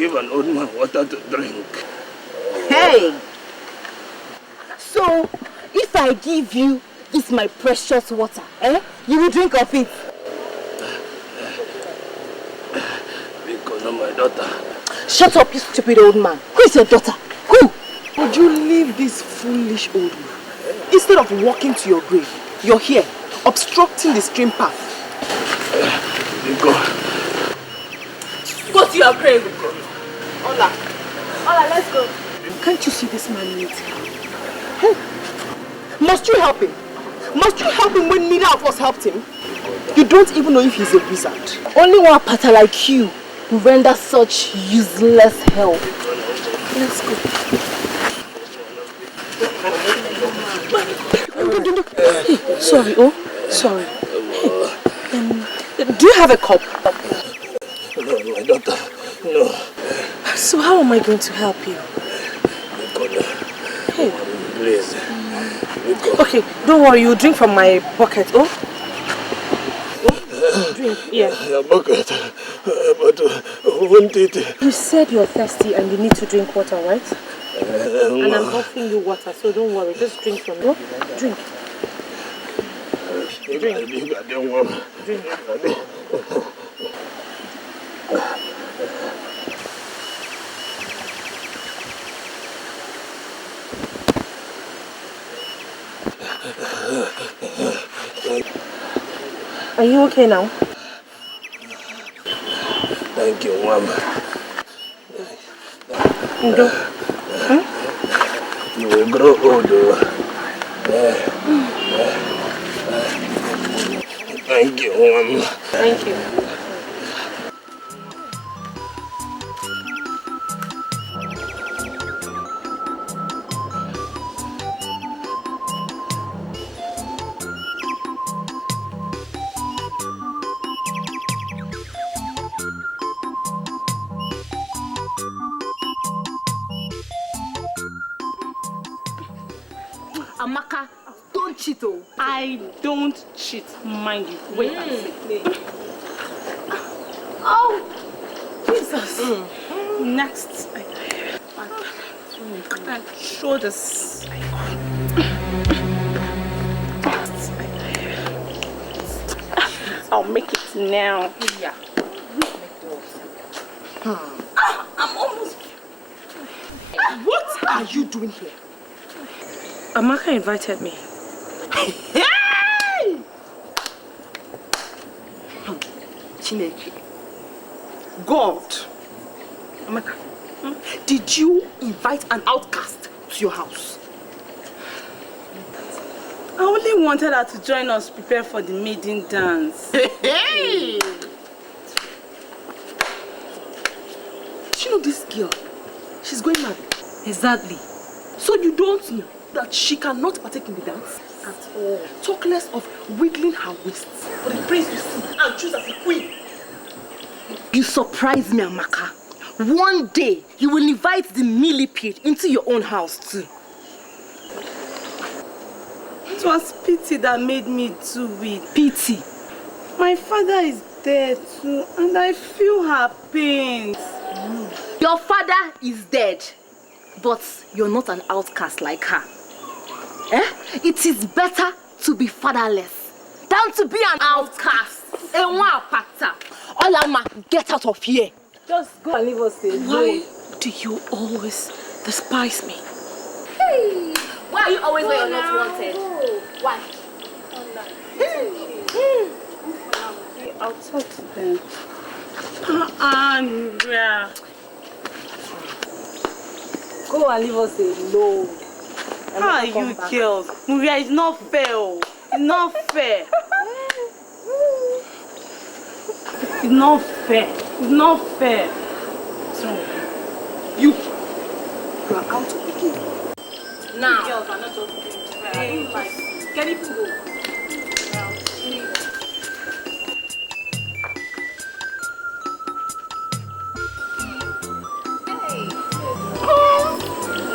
give an old man water to drink. Hey! So, if I give you this my precious water, you will drink of it? Because of my daughter. Shut up, you stupid old man. Who is your daughter? Who? Would you leave this foolish old man? Instead of walking to your grave, you're here, obstructing the stream path. Go to your grave. Ola, let's go. Can't you see this man needs help? Hey. Must you help him? Must you help him when neither of us helped him? You don't even know if he's a wizard. Only one pata like you will render such useless help. Let's go. Sorry, sorry. Do you have a cup? No, my daughter, no. So how am I going to help you? Hey. Please. Okay, don't worry, you drink from my bucket, drink, yeah. Your bucket, but won't it? You said you're thirsty and you need to drink water, right? And I'm offering you water, so don't worry, just drink from it. Drink. Drink. I don't want. Drink. Are you okay now? Thank you, Mama. You will grow older. Thank you, Mama. Thank you. Amaka, don't cheat, oh. I don't cheat, mind you. Wait and see. Oh, Jesus. Next, I show this. I'll make it now. Yeah. I'm almost. What are you doing here? Amaka invited me. Hey! Chineke. God. Amaka, did you invite an outcast to your house? I only wanted her to join us prepare for the maiden dance. Hey! Do you know this girl? She's going mad. Exactly. So you don't know that she cannot partake in the dance at all. Talk less of wiggling her waists for the prince to see and choose as a queen. You surprise me, Amaka. One day, you will invite the millipede into your own house too. It was pity that made me do it. Pity. My father is dead too, and I feel her pain. Your father is dead, but you're not an outcast like her. It is better to be fatherless than to be an outcast. Olama, get out of here. Just go and leave us alone. Why do you always despise me? Hey, why are you always where you're not wanted? Why? I'll talk to them. Andrea. Go and leave us alone. How are you girls? Maria, it's not fair. It's not fair. It's not fair. It's not fair. So, you are out of the game. Now. Girls are not just fair. Can you go?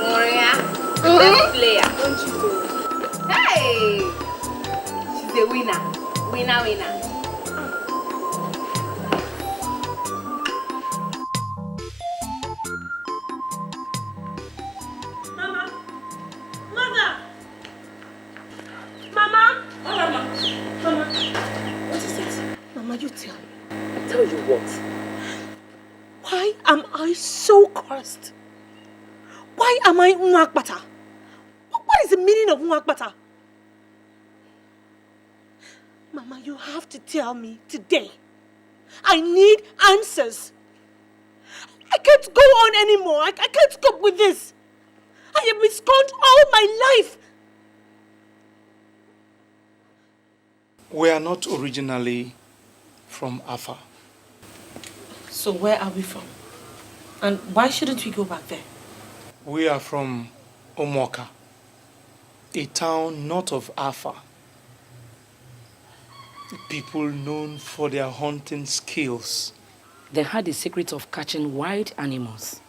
Maria, best player. Don't you do? Hey, she's a winner. Winner. Why am I so cursed? Why am I Nwakbata? What is the meaning of Nwakbata? Mama, you have to tell me today. I need answers. I can't go on anymore. I can't cope with this. I have been scorned all my life. We are not originally from Afa. So where are we from? And why shouldn't we go back there? We are from Omoka, a town north of Afa. People known for their hunting skills. They had the secret of catching wild animals.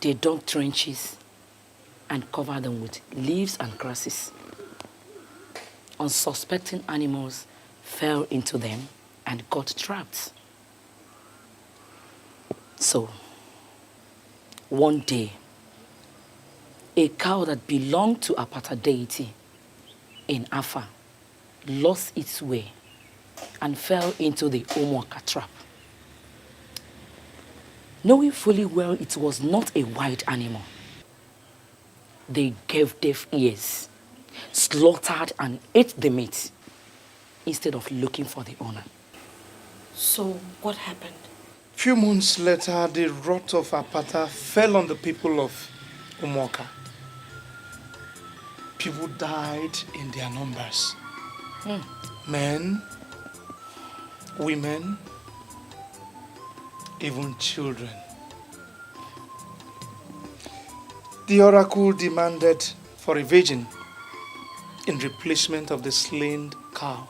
They dug trenches and covered them with leaves and grasses. Unsuspecting animals fell into them and got trapped. So, one day, a cow that belonged to a Apata deity in Afa lost its way and fell into the Omoka trap. Knowing fully well it was not a wild animal, they gave deaf ears, slaughtered and ate the meat instead of looking for the owner. So what happened? Few months later, the wrath of Apata fell on the people of Omoka. People died in their numbers. Men, women, even children. The oracle demanded for a virgin in replacement of the slain cow.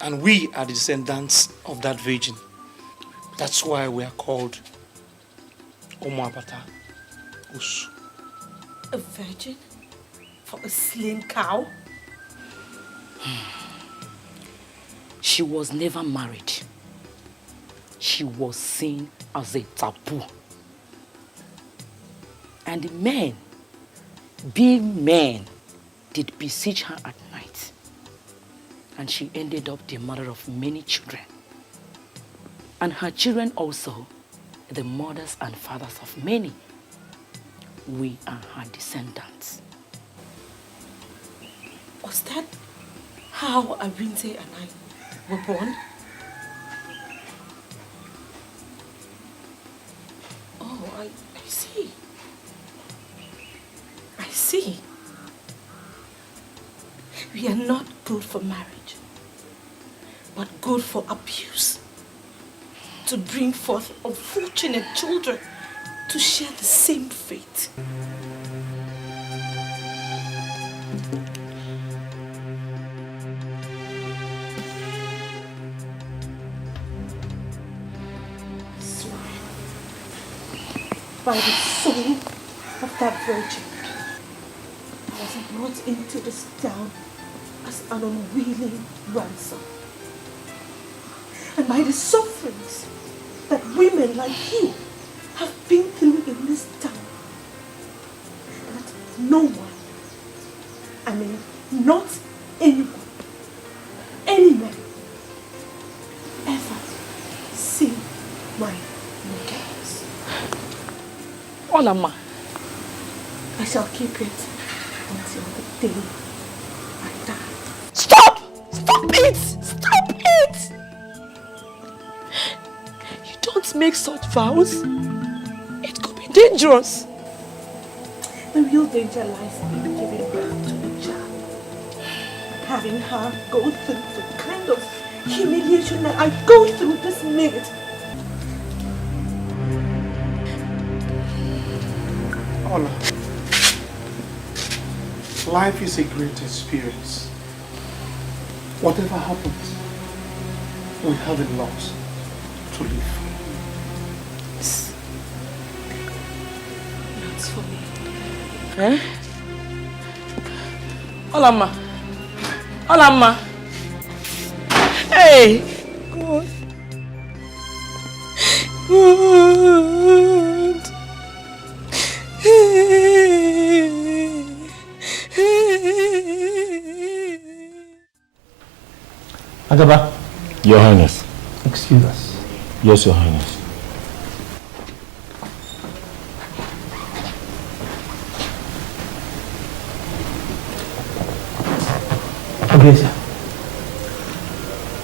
And we are the descendants of that virgin. That's why we are called Omoapata Usu. A virgin? For a slain cow? She was never married. She was seen as a taboo. And the men, being men, did besiege her at night. And she ended up the mother of many children. And her children also, the mothers and fathers of many. We are her descendants. Was that how Awinte and I were born? Oh, I see. I see. We are not good for marriage, but good for abuse. To bring forth unfortunate children to share the same fate. I swear, by the soul of that virgin, I was brought into this town as an unwilling ransom. And by the sufferings that women like you have been through in this town, that no one, I mean not anyone, any man, ever see my nakedness. Olama. I shall keep it until the day I die. Stop! Stop it! Stop it! You don't make such vows. It could be dangerous. The real danger lies in giving birth to a child. Having her go through the kind of humiliation that I go through this minute. Ola, life is a great experience. Whatever happens, we have a lot to live. Yes. That's for me. Eh? Olama. Olama. Hey! God. God. Agaba. Your Highness. Excuse us. Yes, Your Highness. Okay, sir.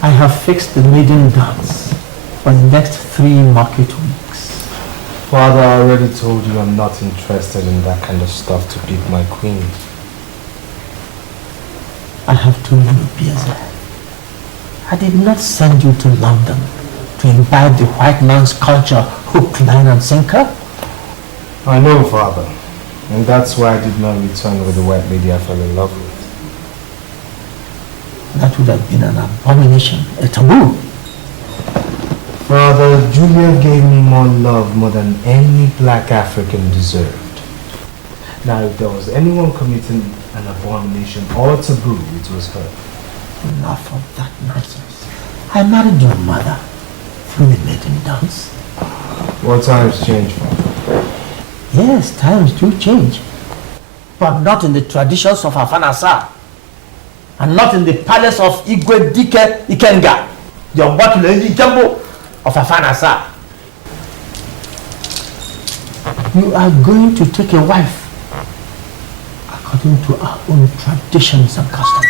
I have fixed the maiden dance for the next 3 market weeks. Father, I already told you I'm not interested in that kind of stuff to pick my queen. I have told you, Biaza. I did not send you to London to imbibe the white man's culture, hook, line, and sinker. I know, Father. And that's why I did not return with the white lady I fell in love with. That would have been an abomination, a taboo. Father, Julia gave me more love more than any black African deserved. Now, if there was anyone committing an abomination or taboo, it was her. Enough of that nonsense. I married your mother through the maiden dance. What times change, Father? Yes, times do change. But not in the traditions of Afanasa. And not in the palace of Igwe Dike Ikenga, the Obakulenji Temple of Afanasa. You are going to take a wife according to our own traditions and customs.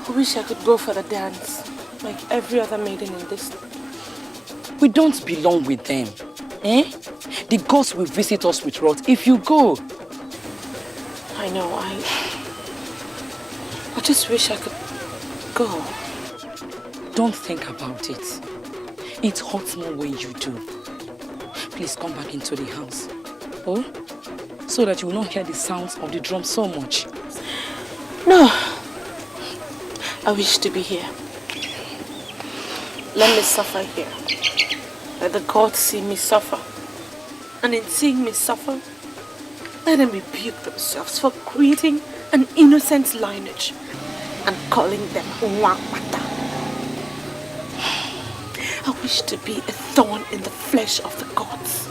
I wish I could go for the dance, like every other maiden in this. We don't belong with them. Eh? The gods will visit us with wrath if you go. I know, I just wish I could go. Don't think about it. It hurts more when you do. Please come back into the house. Oh? So that you will not hear the sounds of the drum so much. No. I wish to be here. Let me suffer here. Let the gods see me suffer. And in seeing me suffer, let them rebuke themselves for creating an innocent lineage and calling them Nwapata. I wish to be a thorn in the flesh of the gods.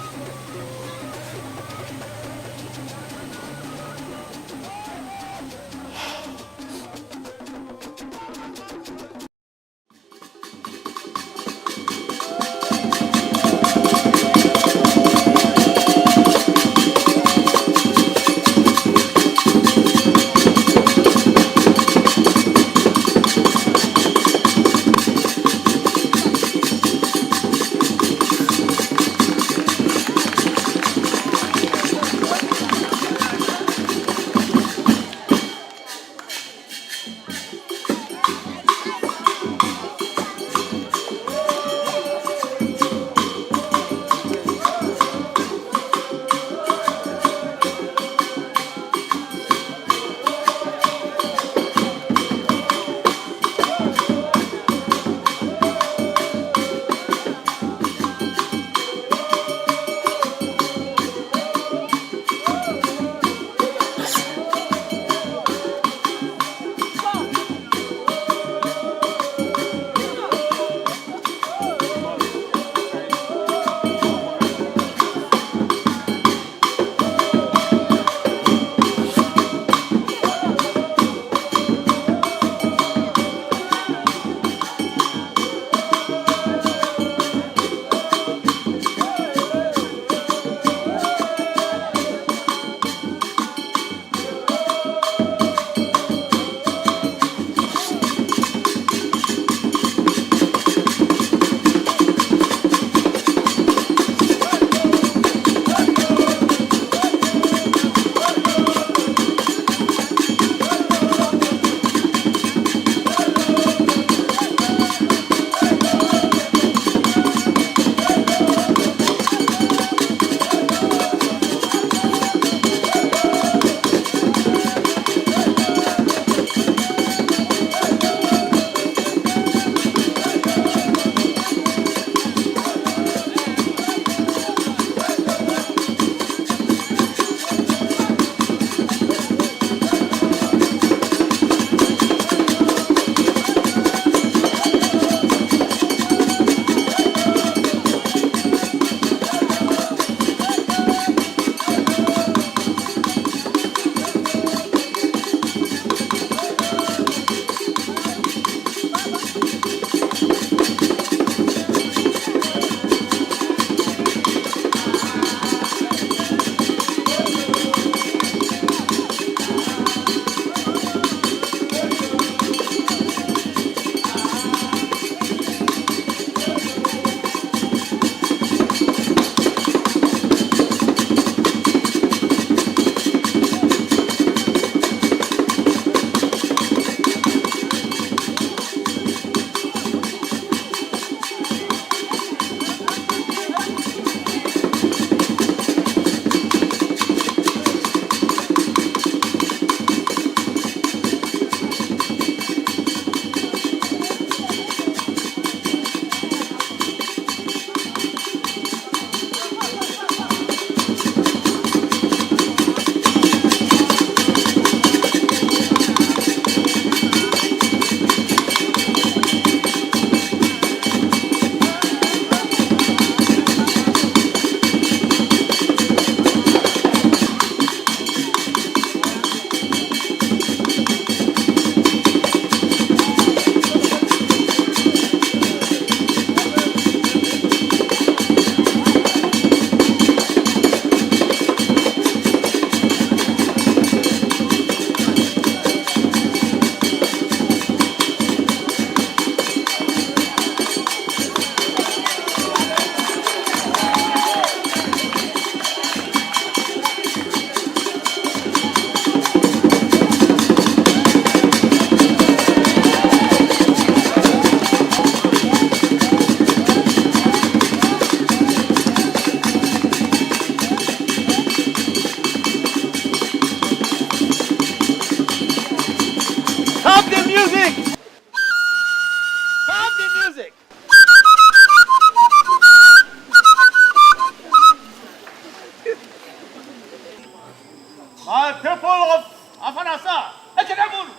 My people of Afanasa, Ekenemunu!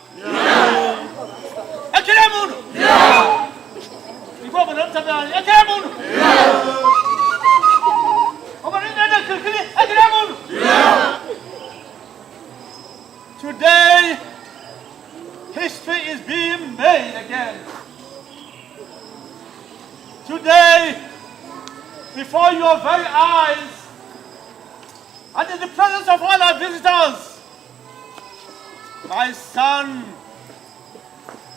Ekenemunu! Ekenemunu! Today, history is being made again. Today, before your very eyes, and in the presence of all our visitors, my son,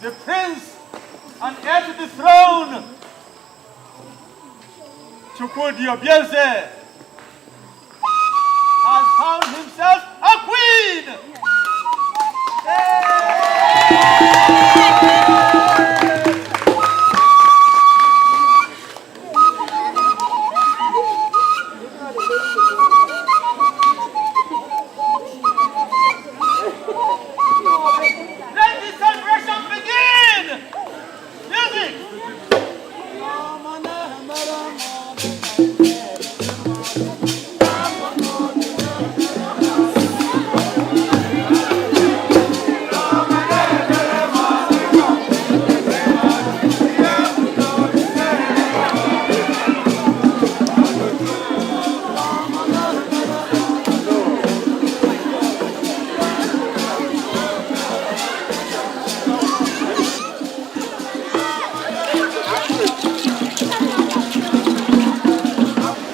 the prince and heir to the throne, Chukwudi Obieze, has found himself a queen! Let the celebration begin! Music!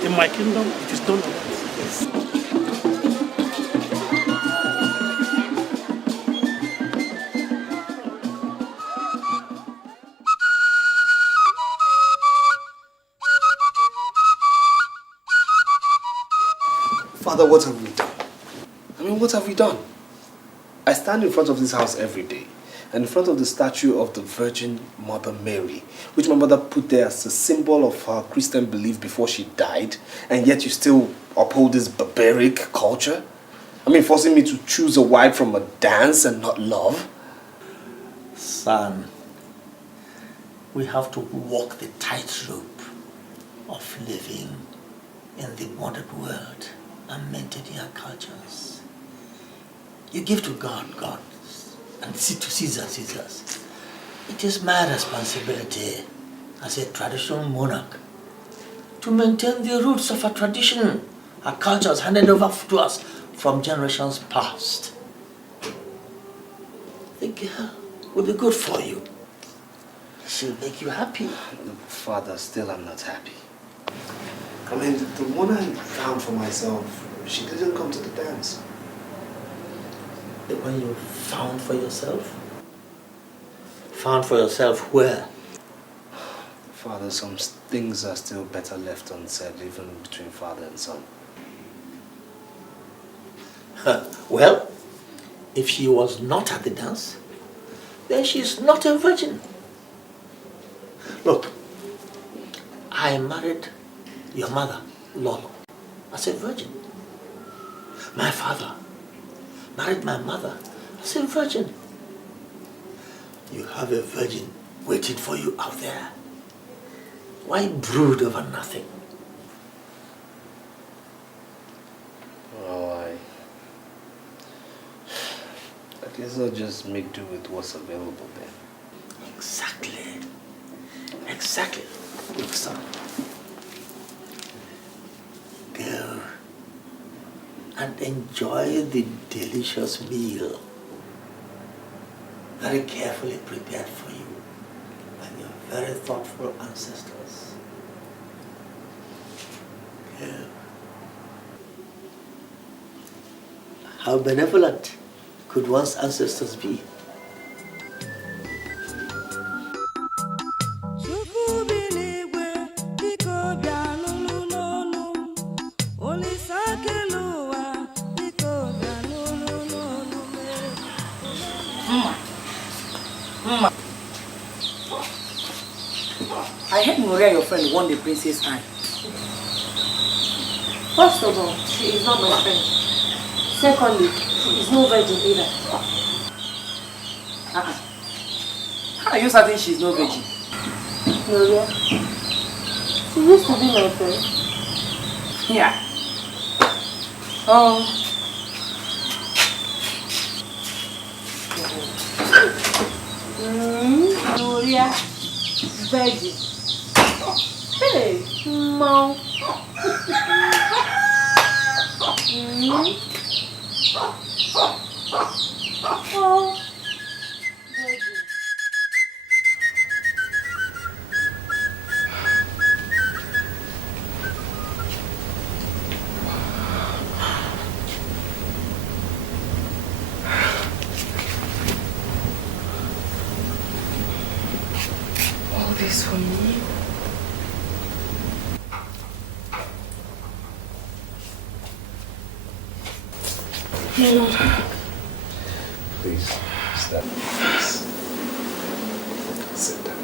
In my kingdom, it is done. Father, what have we done? I mean, what have we done? I stand in front of this house every day, and in front of the statue of the Virgin Mother Mary, which my mother put there as a symbol of her Christian belief before she died, and yet you still uphold this barbaric culture? I mean, forcing me to choose a wife from a dance and not love? Son, we have to walk the tightrope of living in the modern world and maintaining our cultures. You give to God, God, and to Caesar, Caesar's. It is my responsibility as a traditional monarch to maintain the roots of our tradition, our cultures handed over to us from generations past. The girl will be good for you. She'll make you happy. Father, still I'm not happy. I mean, the one I found for myself, she didn't come to the dance. The one you found for yourself? Found for yourself where? Father, some things are still better left unsaid, even between father and son. Well, if she was not at the dance, then she's not a virgin. Look, I married your mother, Lolo, as a virgin. My father married my mother as a virgin. You have a virgin waiting for you out there. Why brood over nothing? Oh, I guess I'll just make do with what's available then. Exactly. Exactly. Look, son. Go and enjoy the delicious meal very carefully prepared for you by your very thoughtful ancestors. Go. How benevolent could one's ancestors be? I heard Maria, your friend, won the princess eye. First of all, she is not my friend. Secondly, she is no virgin either. How are you certain she's no virgin? Maria, she used to be my friend. Yeah. Oh, Yeah. Veggie. Hey. Mom. Oh. All this for me? My lord. Please, stand. Please. Sit down.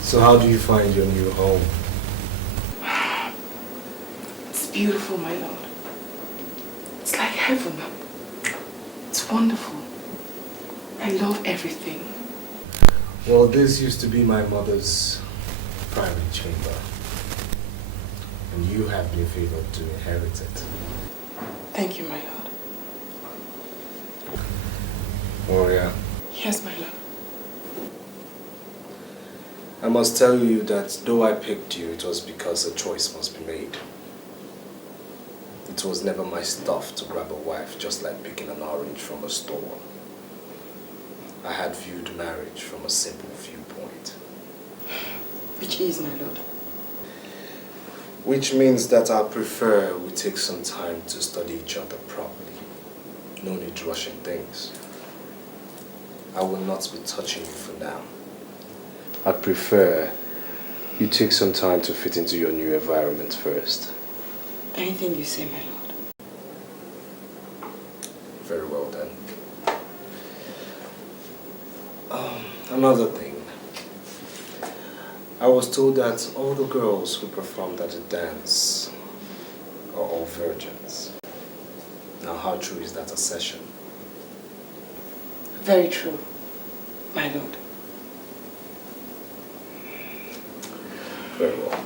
So how do you find your new home? It's beautiful, my lord. It's like heaven. It's wonderful. I love everything. Well, this used to be my mother's private chamber. And you have been favored to inherit it. Thank you, my lord. Warrior, Yes, my lord. I must tell you that though I picked you, it was because a choice must be made. It was never my stuff to grab a wife just like picking an orange from a store. I had viewed marriage from a simple viewpoint. Which is, my lord? Which means that I prefer we take some time to study each other properly. No need rushing things. I will not be touching you for now. I prefer you take some time to fit into your new environment first. Anything you say, my lord. Very well then. Another thing. I was told that all the girls who performed at the dance are all virgins. Now how true is that assertion? Very true, my lord. Very well.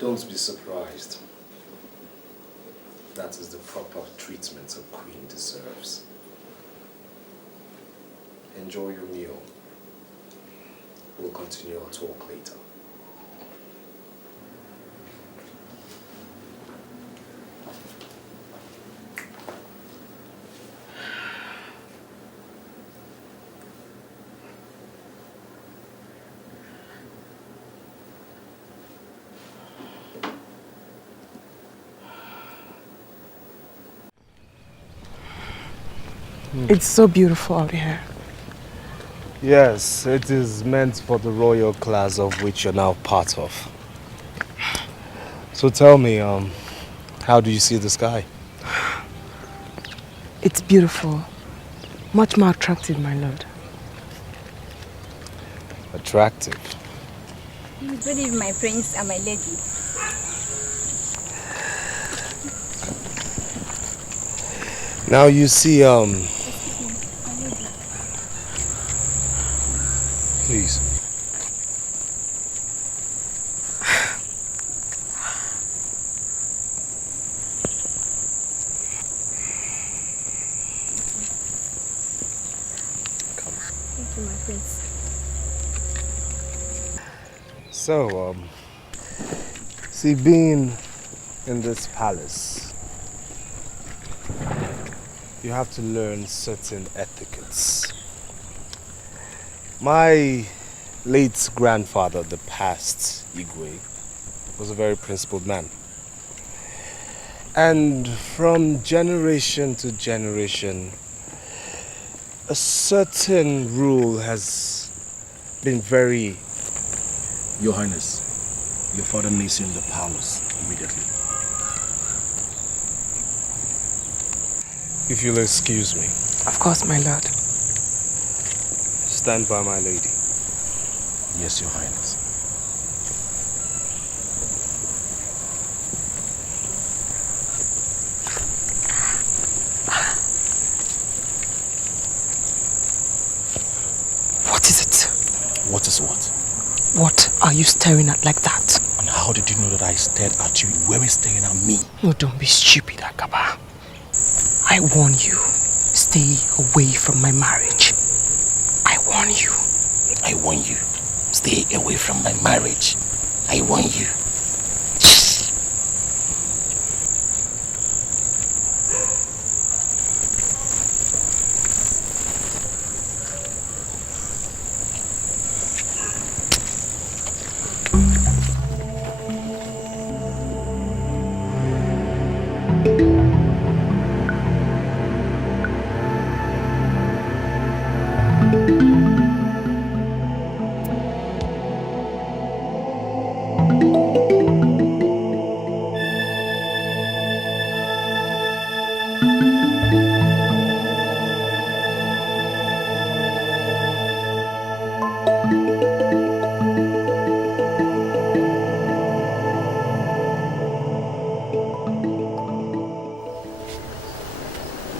Don't be surprised. That is the proper treatment a queen deserves. Enjoy your meal. We'll continue our talk later. It's so beautiful out here. Yes, it is meant for the royal class of which you're now part of. So tell me, how do you see the sky? It's beautiful. Much more attractive, my lord. Attractive? Good evening, my prince and my lady. Now you see, please. Thank you, my prince. So, see, being in this palace, you have to learn certain etiquettes. My late grandfather, the past Igwe, was a very principled man. And from generation to generation, a certain rule has been very... Your Highness, your father needs you in the palace immediately. If you'll excuse me. Of course, my lord. Stand by my lady. Yes, Your Highness. What is it? What is what? What are you staring at like that? And how did you know that I stared at you? You weren't staring at me. Oh, don't be stupid, Agaba. I warn you, stay away from my marriage. I warn you. I warn you. Stay away from my marriage. I warn you.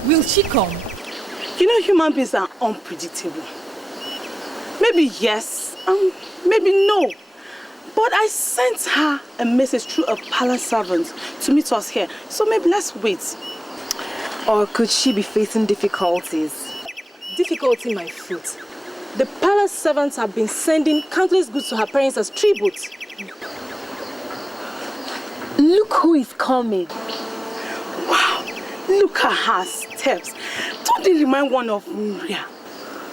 Will she come? You know, human beings are unpredictable. Maybe yes, maybe no. But I sent her a message through a palace servant to meet us here. So maybe let's wait. Or could she be facing difficulties? Difficulty, my foot. The palace servants have been sending countless goods to her parents as tribute. Look who is coming. Wow, look at her steps. Don't they remind one of Maria?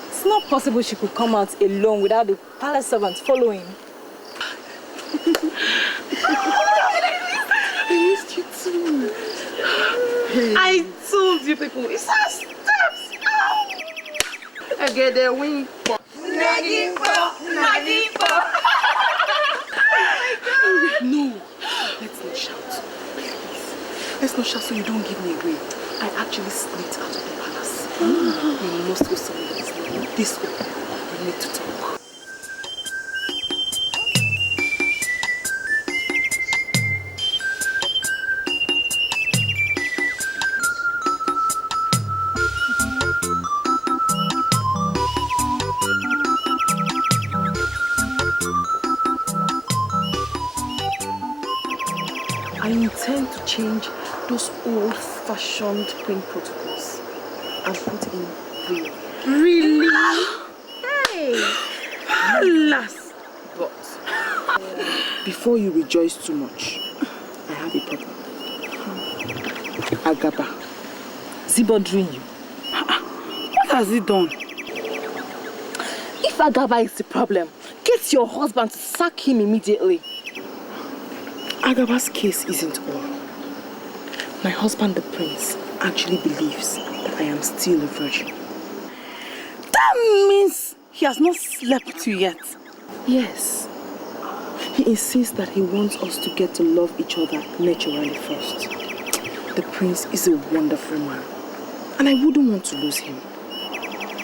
It's not possible she could come out alone without the palace servants following. I missed you too. I told you people, it's her steps. I get the wing. No, let's not shout. Please. Let's not shout so you don't give me away. I actually slipped out of the palace. We must go somewhere that is not this way. We need to talk. I intend to change those old-fashioned queen protocols and put in real. Really? Hey! Alas! But before you rejoice too much, I have a problem. Agaba, is he bothering you? What has he done? If Agaba is the problem, get your husband to sack him immediately. Agaba's case isn't all. My husband, the prince, actually believes that I am still a virgin. That means he has not slept with you yet. Yes. He insists that he wants us to get to love each other naturally first. The prince is a wonderful man, and I wouldn't want to lose him.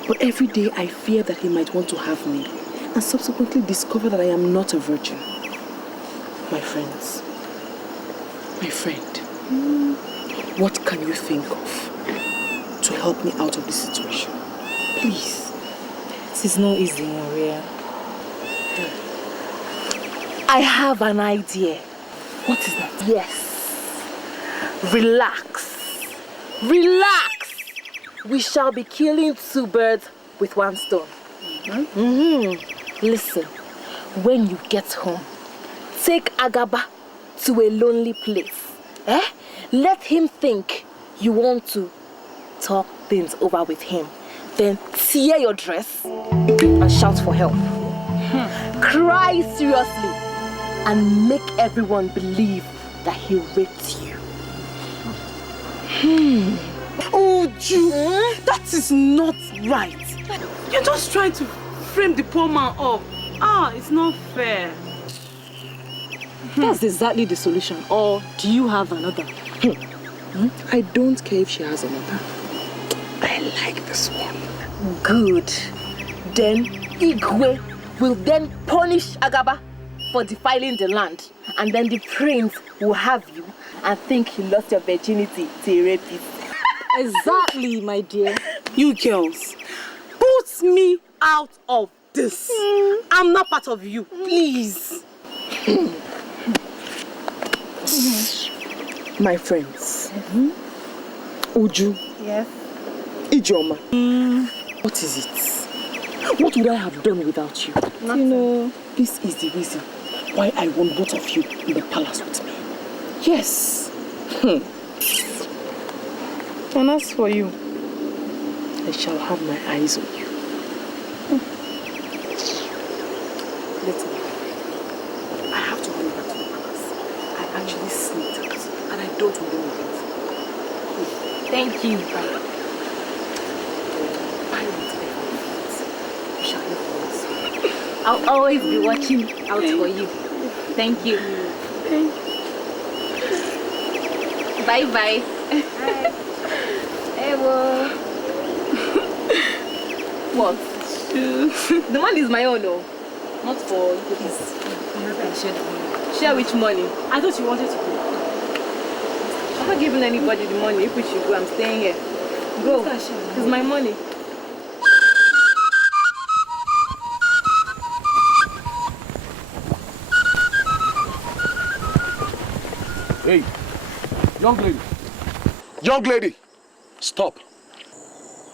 But every day I fear that he might want to have me, and subsequently discover that I am not a virgin. My friends, my friend, what can you think of to help me out of this situation? Please. It is not easy, Maria. I have an idea. What is that? Yes. Relax. Relax. We shall be killing two birds with one stone. Listen, when you get home, take Agaba to a lonely place. Let him think you want to talk things over with him. Then tear your dress and shout for help. Cry seriously and make everyone believe that he raped you. Oh, Ju, that is not right. You're just trying to frame the poor man up. It's not fair. That's exactly the solution. Or do you have another? I don't care if she has another. like this one. Good. Then Igwe will then punish Agaba for defiling the land. And then the prince will have you and think he lost your virginity to a rapist. Exactly, my dear. You girls, put me out of this. I'm not part of you, please. My friends, Uju, Yes. Ijoma, what is it? What would I have done without you? Nothing. This is the reason why I want both of you in the palace with me. Yes. And as for you, I shall have my eyes on you. Let me. I have to run back to the palace. I actually sneaked out and I don't want to know it. Thank you. I'll always be watching out for you. Thank you. Bye bye. Ewo. What? The money is my own, though. Not for you. Share which money? I thought you wanted to go. I'm not giving anybody the money. If we should go, I'm staying here. Go. It's my money. Hey, young lady. Young lady, stop.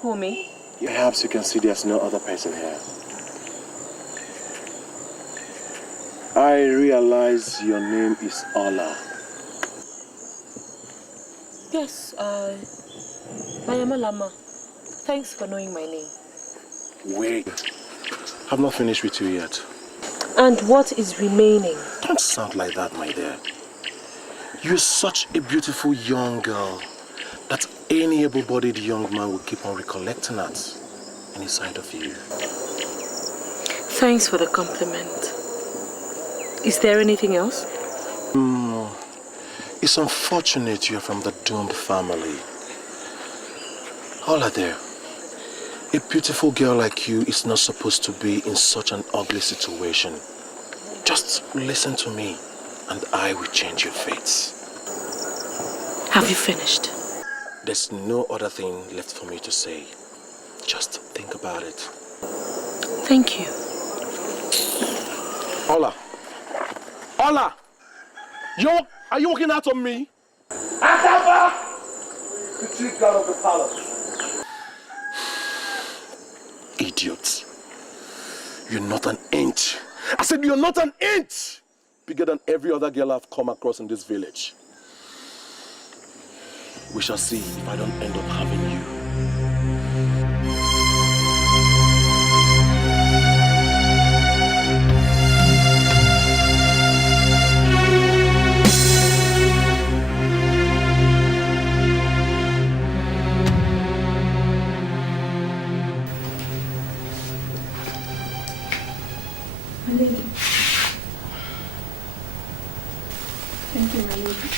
Who, me? Perhaps you can see there's no other person here. I realize your name is Ola. Yes, I am a Lama. Thanks for knowing my name. Wait, I've not finished with you yet. And what is remaining? Don't sound like that, my dear. You're such a beautiful young girl that any able-bodied young man will keep on recollecting at any sight of you. Thanks for the compliment. Is there anything else? It's unfortunate you're from the doomed family. Ola there, a beautiful girl like you is not supposed to be in such an ugly situation. Just listen to me and I will change your fates. Have you finished? There's no other thing left for me to say. Just think about it. Thank you. Ola! Ola! Are you walking out on me? Akaba! The chief guard of the palace. Idiot. You're not an inch. I said you're not an inch bigger than every other girl I've come across in this village. We shall see if I don't end up having you. Thank you, my lady.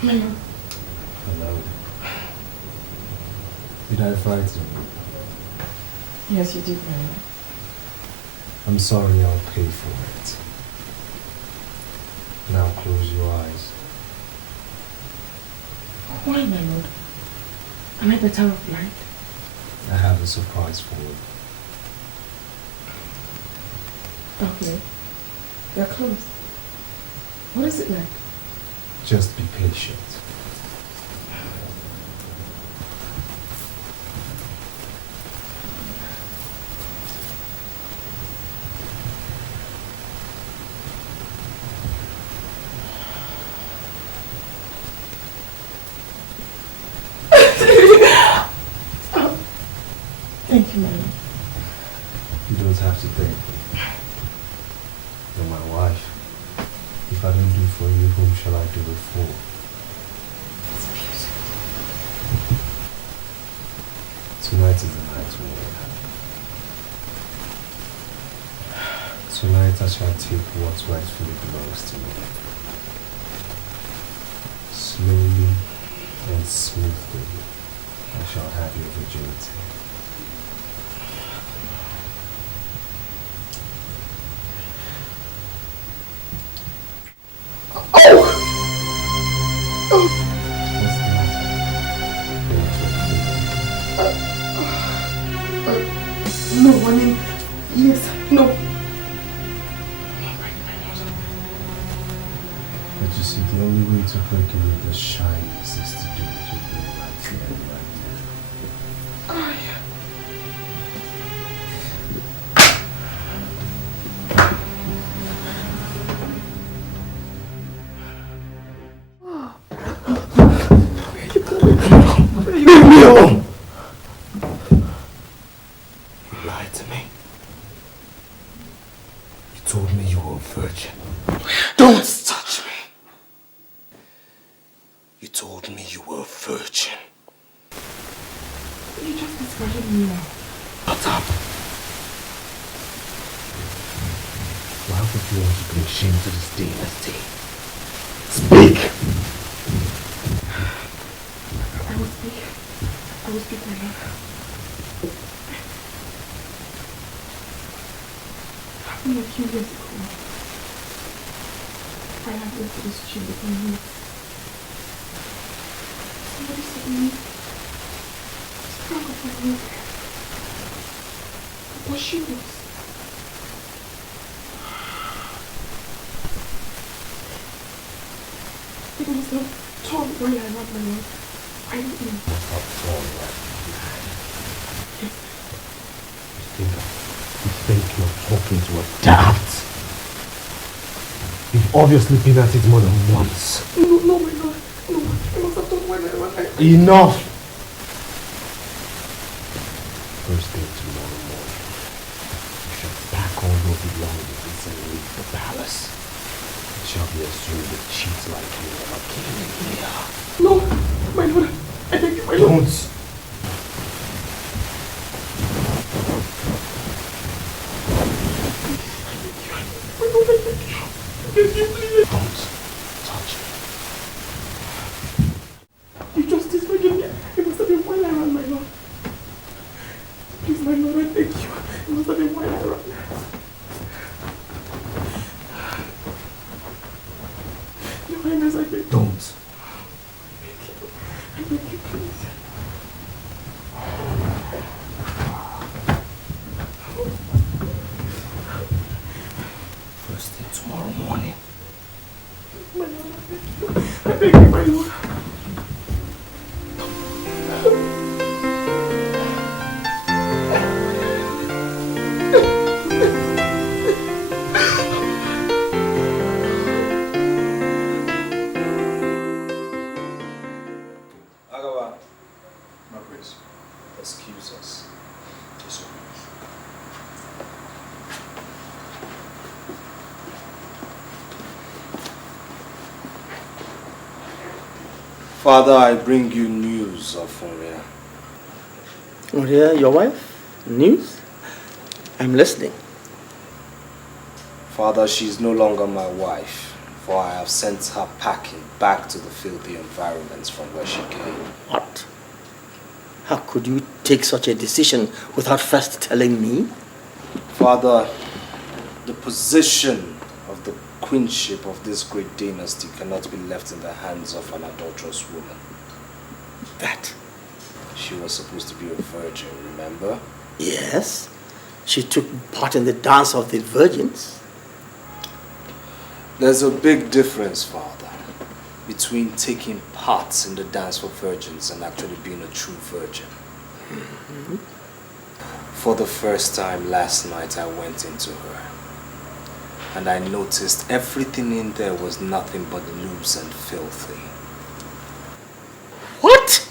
Hello. Did I frighten you? Yes, you did, Mama. I'm sorry, I'll pay for it. Now close your eyes. Why, my lord? Am I better off blind? I have a surprise for you. Okay. They're closed. What is it like? Just be patient. If I don't do it for you, whom shall I do it for? Tonight is the night when we're happy. Tonight I shall take what rightfully belongs to me. Slowly and smoothly, I shall have your virginity. No, I mean, yes, no. But you see, the only way to break away the shyness is to do what you're doing right here and right now. Leave me alone! You lied to me. You told me you were a virgin. Don't touch me! You told me you were a virgin. You just discarded me now. Shut up! Why would you want to bring shame to this dynasty? Speak! I will speak, my love. Happened a few years ago. I have left this chamber for me. Somebody said to me, sprang up my milk. What she was. It was the tongue while I wrapped my mouth. I don't know. You think you're talking to a dart? You've obviously been at it more than once. No, my lord. No, I must have done when I... Enough! First thing tomorrow morning, you shall pack all your belongings and leave the palace. It shall be assumed that cheats like you never came in here. No, my lord. I beg you, my lord. Don't! Don't touch me. You just disregarded me. It must have been while I ran, my lord. Please, my lord, I beg you. It must have been while I ran. Your Highness, I beg you. Don't. I beg you, please. First thing tomorrow morning. My lord, I beg you. I beg you, my lord. Excuse us. Father, I bring you news of Oria. Oria, your wife? News? I'm listening. Father, she is no longer my wife, for I have sent her packing back to the filthy environments from where she came. What? How could you take such a decision without first telling me? Father, the position of the queenship of this great dynasty cannot be left in the hands of an adulterous woman. That? She was supposed to be a virgin, remember? Yes. She took part in the dance of the virgins. There's a big difference, Father, between taking part in the dance for virgins and actually being a true virgin. Mm-hmm. For the first time last night, I went into her. And I noticed everything in there was nothing but loose and filthy. What?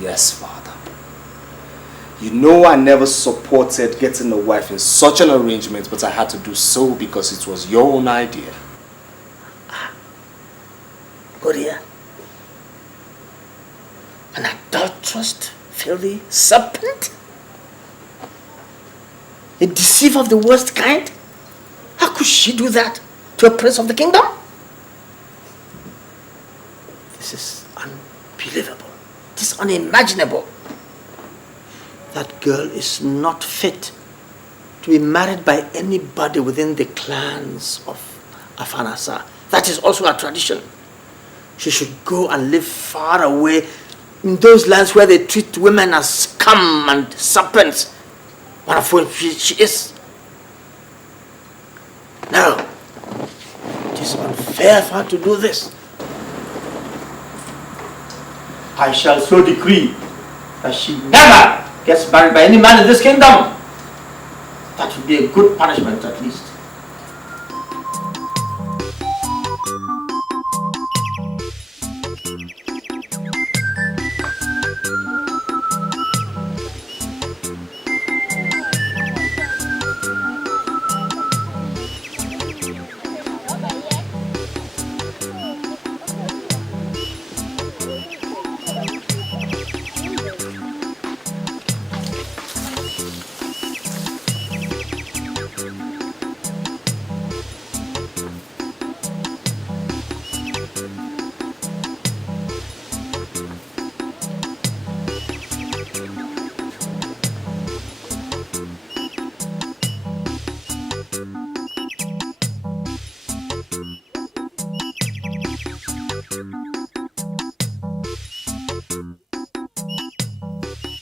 Yes, Father. You know I never supported getting a wife in such an arrangement, but I had to do so because it was your own idea. Korea. An adulterous, filthy serpent? A deceiver of the worst kind? How could she do that to a prince of the kingdom? This is unbelievable. It is unimaginable. That girl is not fit to be married by anybody within the clans of Afanasa. That is also a tradition. She should go and live far away in those lands where they treat women as scum and serpents, one of whom she is. No, it is unfair for her to do this. I shall so decree that she never gets married by any man in this kingdom. That would be a good punishment at least.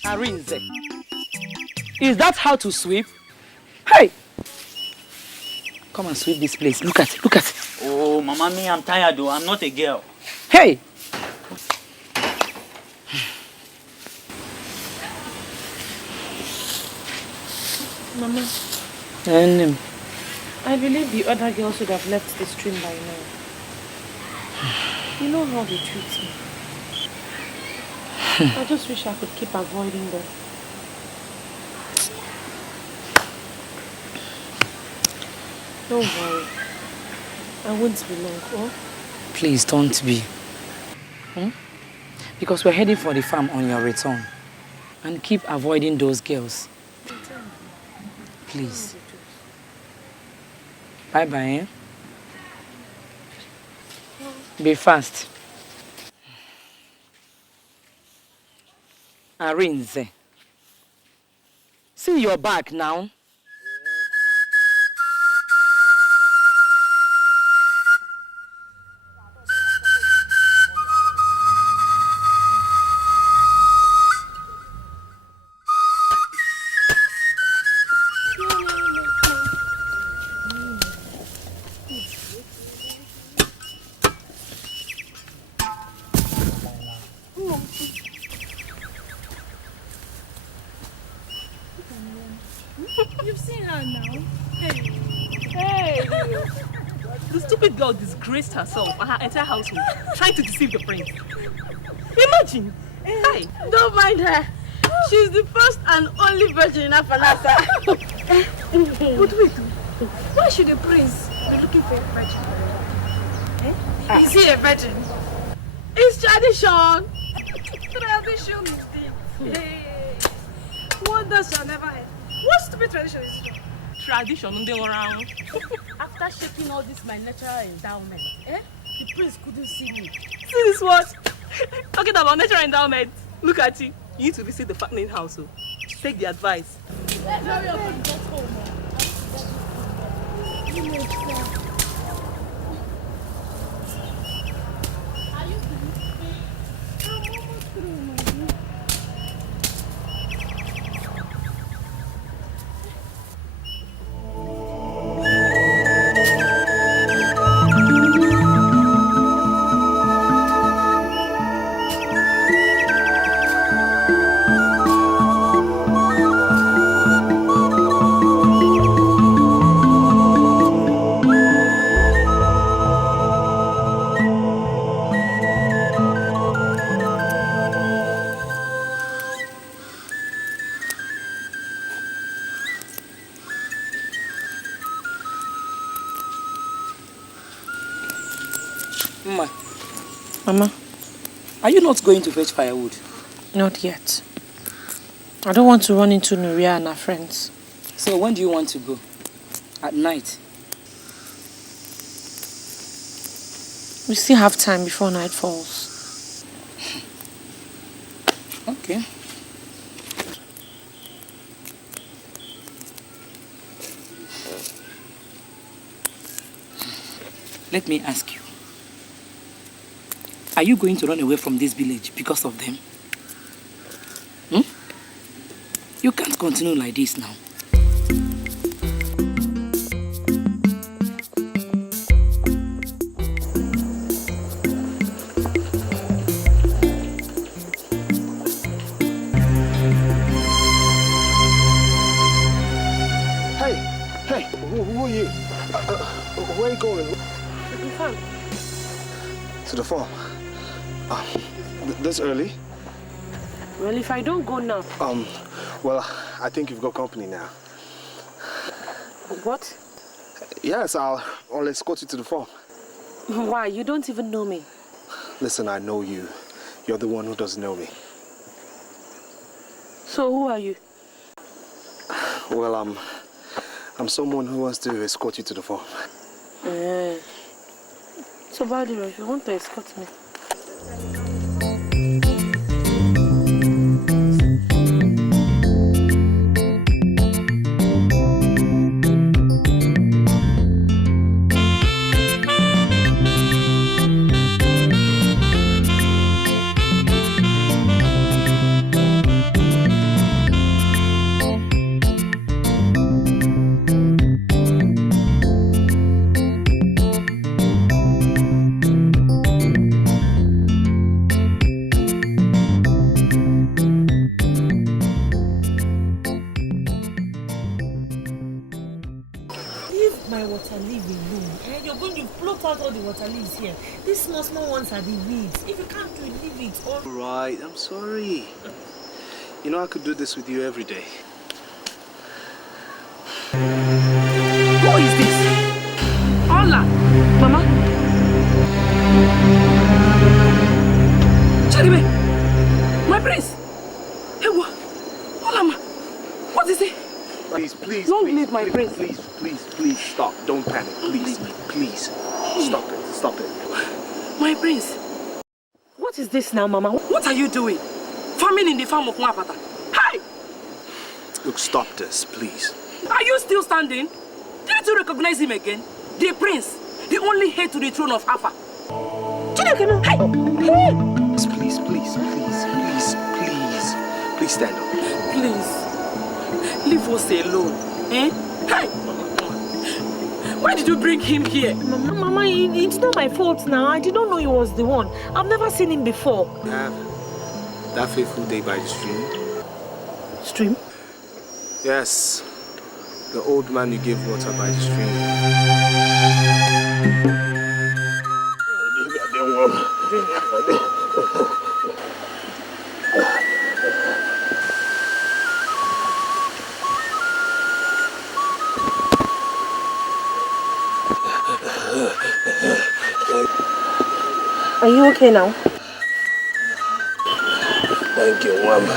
Arinze, is that how to sweep? Hey! Come and sweep this place. Look at it, look at it. Oh, Mama, me, I'm tired though. I'm not a girl. Hey! Mama, And I believe the other girls should have left the stream by now. You know how they treat me. I just wish I could keep avoiding them. Don't worry. I won't be long, oh? please don't be. Because we're heading for the farm on your return. And keep avoiding those girls. Please. Bye-bye, eh? Be fast. Arinze. See your back now. You've seen her now. Hey! The stupid girl disgraced herself and her entire household, trying to deceive the prince. Imagine! Hey! Don't mind her. She's the first and only virgin in Afanasa. But wait, Why should the prince be looking for a virgin? Is he a virgin? It's tradition. Tradition indeed. Hey. Wonders shall never end. What stupid tradition is this? tradition on the around. After shaking all this my natural endowment, the prince couldn't see me. See this what? Talking about natural endowment. Look at you. You need to visit the fattening house. So. Take the advice. Hurry up and get home. Mama. Are you not going to fetch firewood? Not yet. I don't want to run into Nuria and her friends. So when do you want to go? At night? We still have time before night falls. Okay. Let me ask you. Are you going to run away from this village because of them? You can't continue like this now. Hey, who are you? Where are you going? To the farm. To the farm? This early? Well, if I don't go now. Well, I think you've got company now. What? Yes, I'll escort you to the farm. Why? You don't even know me. Listen, I know you. You're the one who doesn't know me. So who are you? Well, I'm someone who wants to escort you to the farm. So, Badiro, if you want to escort me. These small ones are the weeds. If you can't do it, leave it. All right, I'm sorry. You know I could do this with you every day. Who is this? Ola! Mama? Charibe! My prince! Hey, what? Ola, ma! What is it? Please, don't leave my prince. Please, stop. Don't panic. Please. Stop it. My prince. What is this now, Mama? What are you doing? Farming in the farm of Mwapata. Hey! Look, stop this, please. Are you still standing? Didn't you recognize him again? The prince, the only heir to the throne of Alpha. Hey! Please stand up. Please, leave us alone. Eh? Hey! Why did you bring him here? Mama, it's not my fault now. I didn't know he was the one. I've never seen him before. That fateful day by the stream. Stream? Yes. The old man you gave water by the stream. Are you okay now? Thank you, Mama.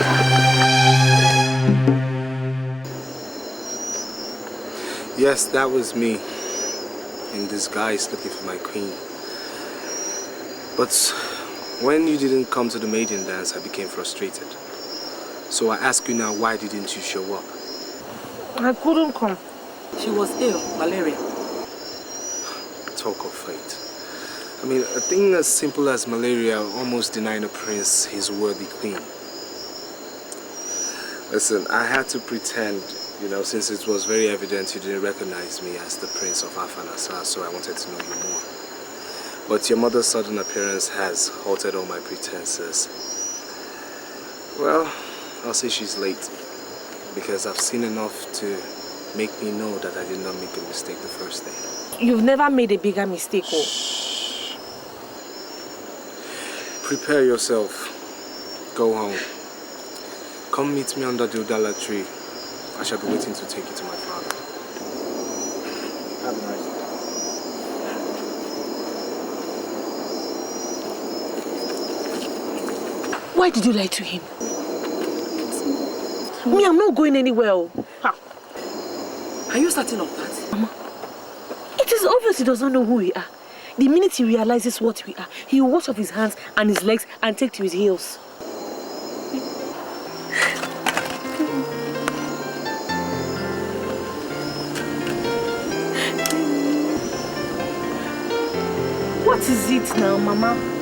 Yes, that was me. In disguise looking for my queen. But when you didn't come to the maiden dance, I became frustrated. So I ask you now, why didn't you show up? I couldn't come. She was ill, malaria. Talk of fate. I mean, a thing as simple as malaria almost denying a prince his worthy queen. Listen, I had to pretend, since it was very evident you didn't recognize me as the prince of Afanasa, so I wanted to know you more. But your mother's sudden appearance has halted all my pretenses. Well, I'll say she's late, because I've seen enough to make me know that I did not make a mistake the first day. You've never made a bigger mistake, oh. Prepare yourself. Go home. Come meet me under the Udala tree. I shall be waiting to take you to my father. Have a nice day. Why did you lie to him? Me, I'm not going anywhere. Are you certain of that? Mama, it is obvious he does not know who we are. The minute he realizes what we are, he will wash off his hands and his legs and take to his heels. What is it now, Mama?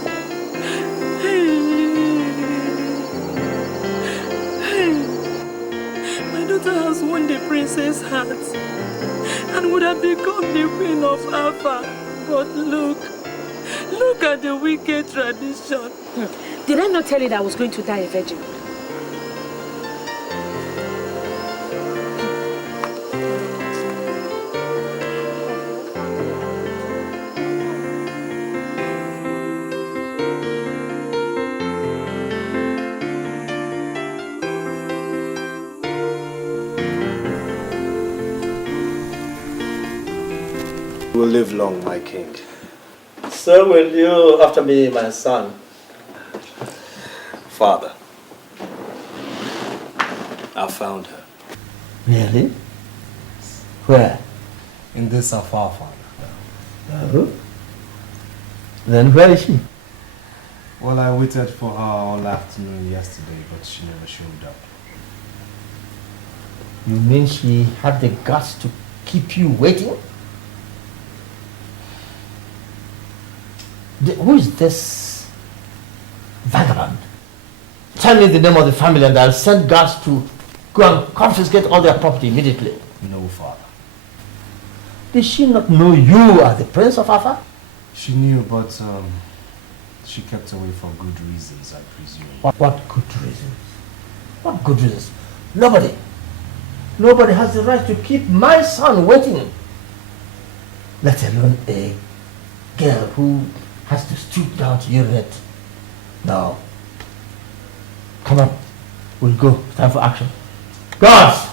My daughter has won the princess' heart and would have become the queen of Alpha. But look at the wicked tradition. Did I not tell you that I was going to die a virgin? You will live long, my king. So will you after me, my son. Father, I found her. Really? Where? In this afar, Father. Oh. Then where is she? Well, I waited for her all afternoon yesterday, but she never showed up. You mean she had the guts to keep you waiting? Who is this vagabond? Tell me the name of the family and I'll send guards to go and confiscate all their property immediately. No, Father. Did she not know you are the Prince of Alpha? She knew, but she kept away for good reasons, I presume. What good reasons? What good reasons? Nobody has the right to keep my son waiting. Let alone a girl who has to stoop down to urinate. Now, come on, we'll go. Time for action. Guards!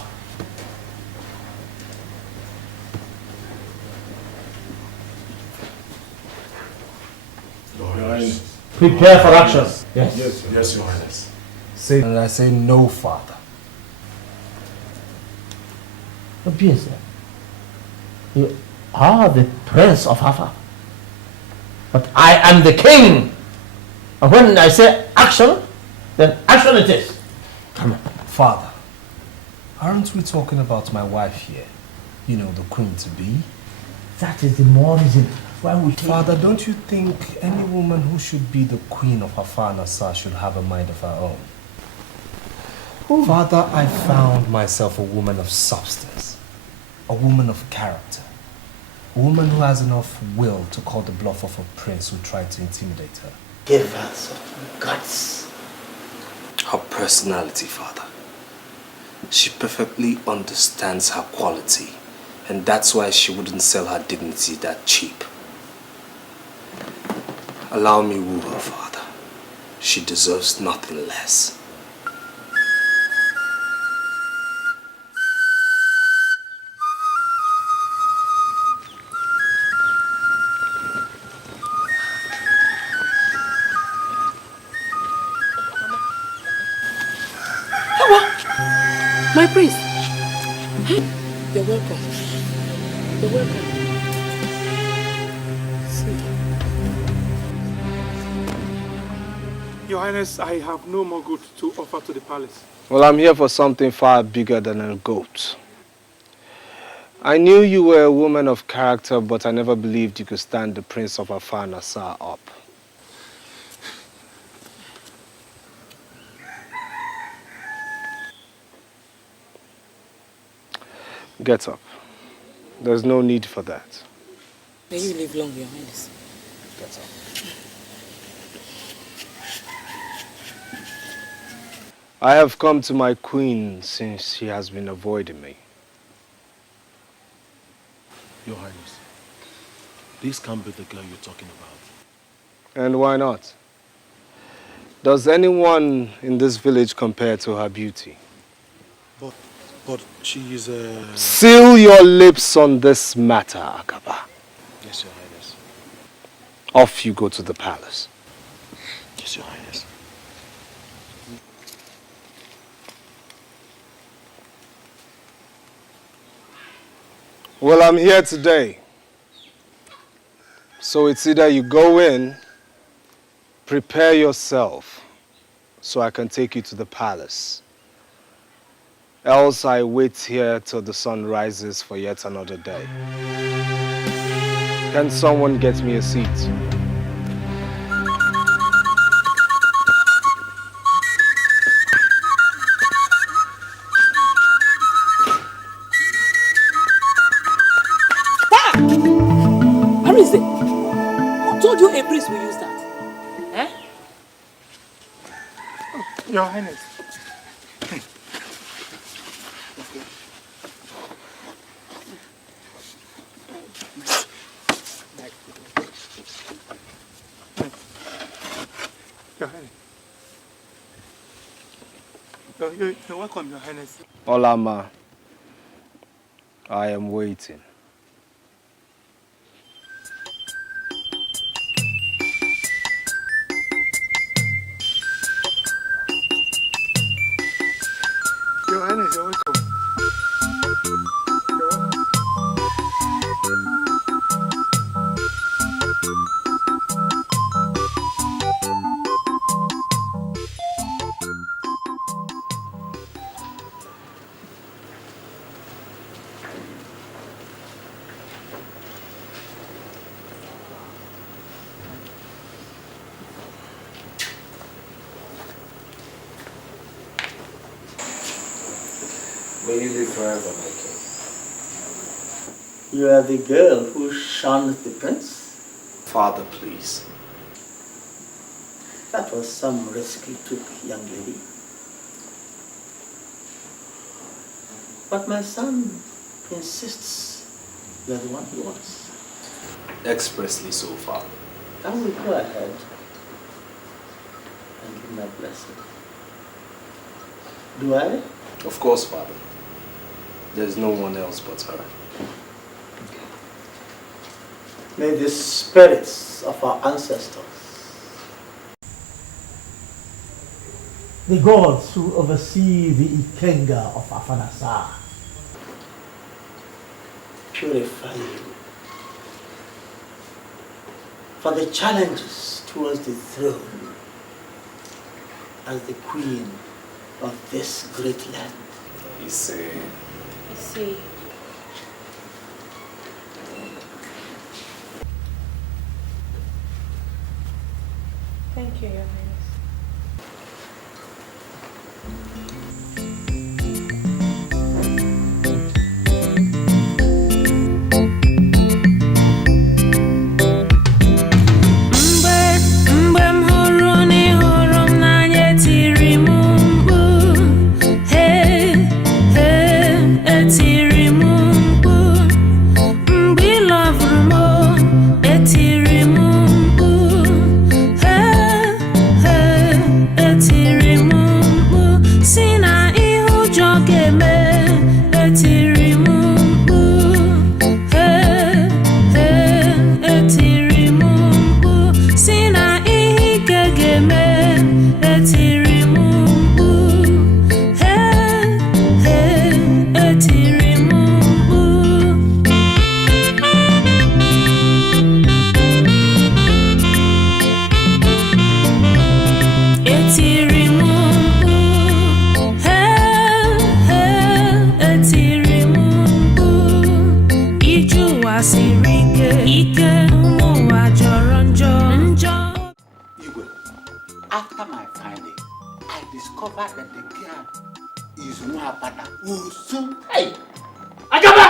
Prepare for action. Yes. Yes, Your Highness. Say, and I say no, Father. Obvious, sir. You are the Prince of Alpha. But I am the king. And when I say action, then action it is. Come on. Father, aren't we talking about my wife here? You know, the queen-to-be? That is the more reason why we take... Father, don't you think any woman who should be the queen of her father should have a mind of her own? Ooh. Father, I found myself a woman of substance, a woman of character, a woman who has enough will to call the bluff of a prince who tried to intimidate her. Give her some guts. Her personality, Father. She perfectly understands her quality, and that's why she wouldn't sell her dignity that cheap. Allow me woo her, Father. She deserves nothing less. My priest. You're welcome. You're welcome. Your Highness, I have no more goods to offer to the palace. Well, I'm here for something far bigger than a goat. I knew you were a woman of character, but I never believed you could stand the Prince of Afar Nassar up. Get up. There's no need for that. May you live long, Your Highness. Get up. I have come to my queen since she has been avoiding me. Your Highness, this can't be the girl you're talking about. And why not? Does anyone in this village compare to her beauty? But she is a... Seal your lips on this matter, Akaba. Yes, Your Highness. Off you go to the palace. Yes, Your Highness. Well, I'm here today. So it's either you go in, prepare yourself, so I can take you to the palace. Else I wait here till the sun rises for yet another day. Can someone get me a seat? Arinze, who told you a priest will use that? Eh? Your Highness. Your Highness. You're welcome, Your Highness. Olama, I am waiting. Your Highness, you're welcome. You're welcome. May you live forever, my king. You are the girl who shunned the prince? Father, please. That was some risk you took, young lady. But my son insists you are the one he wants. Expressly so, Father. I will go ahead and give my blessing. Do I? Of course, Father. There's no one else but her. May the spirits of our ancestors, the gods who oversee the Ikenga of Afanasar, purify you for the challenges towards the throne as the queen of this great land. You see. Thank you, Your Highness. After my finding, I discovered that the girl is Nwabana Usu. Hey! Agaba!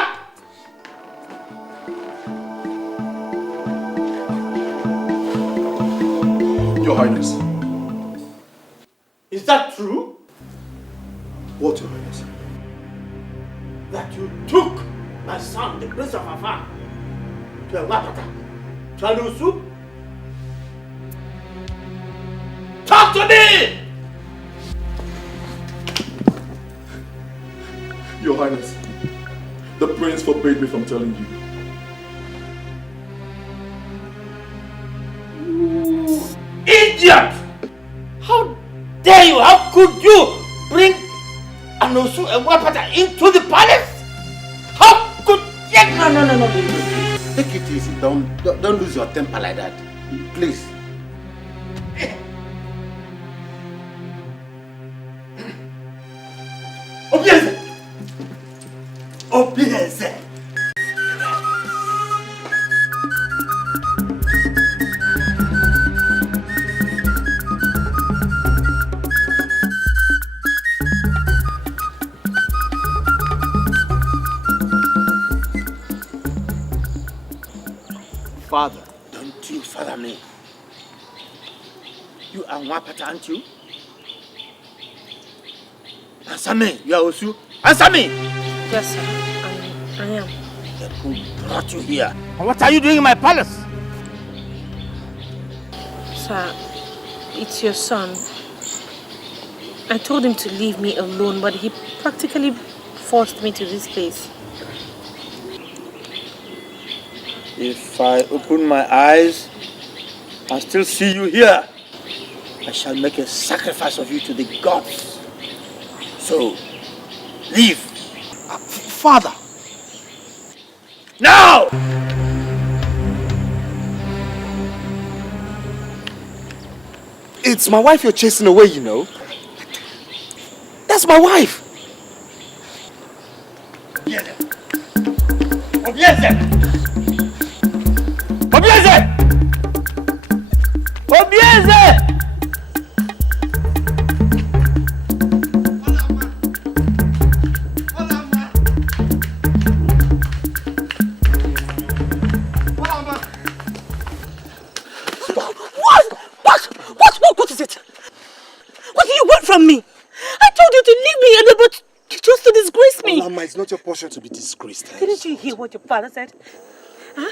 Your Highness. Is that true? What, Your Highness? That you took my son, the Prince of Afar, to a Wapata, to an Usu? Talk to me! Your Highness, the prince forbade me from telling you. You idiot! How dare you? How could you bring an Osu and Wapata into the palace? How could you? No, please. Take it easy. Don't lose your temper like that. Please. Obieze! Obieze! Father. Don't you father me. You are Nwapata, aren't you? Answer me. You are Osu. Answer me. Yes, sir. I am. Then who brought you here? And what are you doing in my palace? Sir, it's your son. I told him to leave me alone, but he practically forced me to this place. If I open my eyes and still see you here, I shall make a sacrifice of you to the gods. So, leave. Father! Now! It's my wife you're chasing away, you know. That's my wife. Obieze! Obieze! Obieze! Obieze! What is it? What do you want from me? I told you to leave me, but you chose to disgrace me. Olama, it's not your portion to be disgraced. Didn't you hear what your father said? Huh?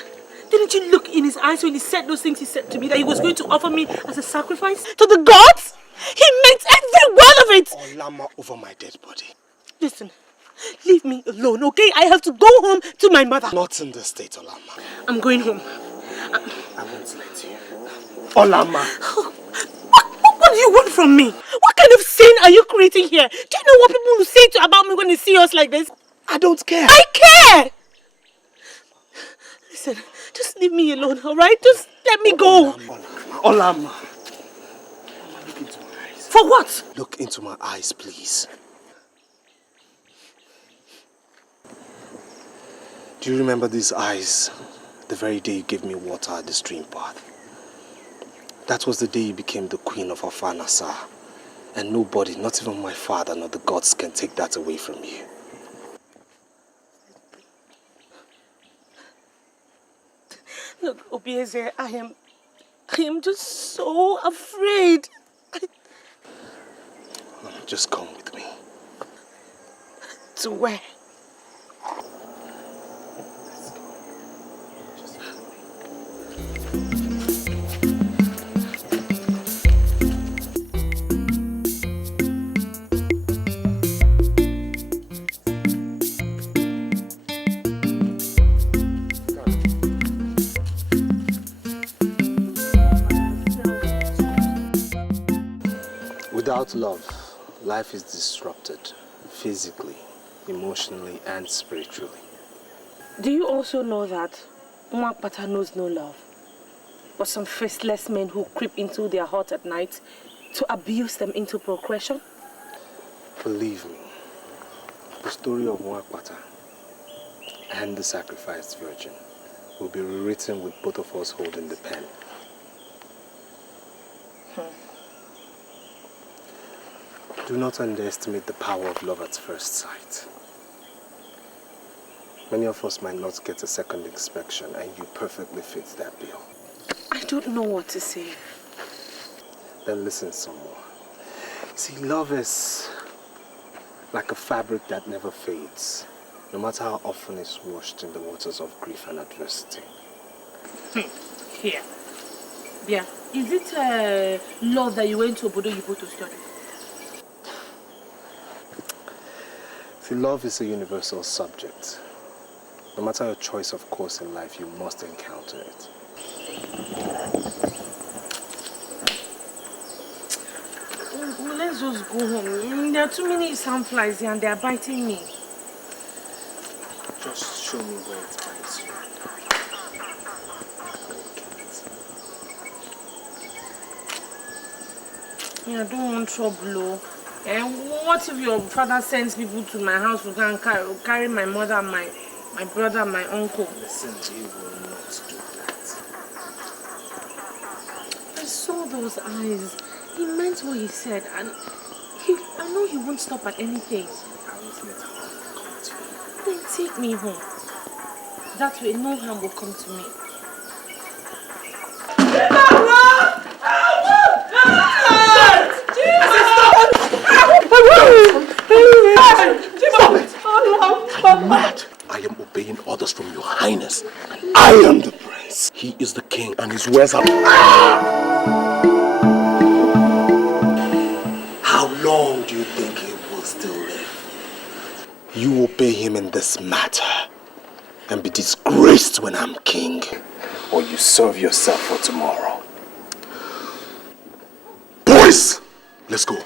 Didn't you look in his eyes when he said those things he said to me, that he was going to offer me as a sacrifice to the gods? He meant every word of it. Olama over my dead body. Listen, leave me alone, okay? I have to go home to my mother. Not in this state, Olama. I'm going home. I won't let you. Olama! What do you want from me? What kind of sin are you creating here? Do you know what people will say about me when they see us like this? I don't care. I care! Listen, just leave me alone, alright? Just let me go. Olama! Look into my eyes. For what? Look into my eyes, please. Do you remember these eyes the very day you gave me water at the stream path? That was the day you became the queen of Afanasa. And nobody, not even my father nor the gods, can take that away from you. Look, Obieze, I am just so afraid. Just come with me. To where? Without love, life is disrupted, physically, emotionally, and spiritually. Do you also know that Nwapata knows no love, but some faceless men who creep into their heart at night to abuse them into procreation? Believe me, the story of Nwapata and the sacrificed virgin will be rewritten with both of us holding the pen. Do not underestimate the power of love at first sight. Many of us might not get a second inspection, and you perfectly fit that bill. I don't know what to say. Then listen some more. See, love is like a fabric that never fades, no matter how often it's washed in the waters of grief and adversity. Here. Yeah. Is it love that you went to Obodo Yibo to study? See, love is a universal subject. No matter your choice of course in life, you must encounter it. Let's just go home. There are too many sandflies here and they are biting me. Just show me where it binds you. Yeah, I don't want trouble. And what if your father sends people to my house to go and carry my mother, my brother, and my uncle? Listen, he will not do that. I saw those eyes. He meant what he said, and I know he won't stop at anything. I won't let harm come to you. Then take me home. That way, no harm will come to me. Are you mad? I am obeying orders from your highness. I am the prince. He is the king and his words are... How long do you think he will still live? You obey him in this matter and be disgraced when I'm king, or you serve yourself for tomorrow. Boys, let's go.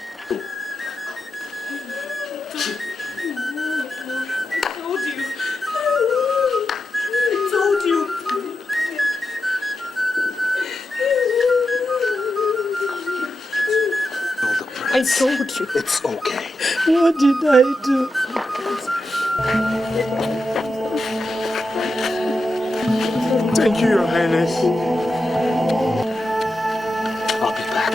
I told you. It's okay. What did I do? Thank you, Your Highness. I'll be back.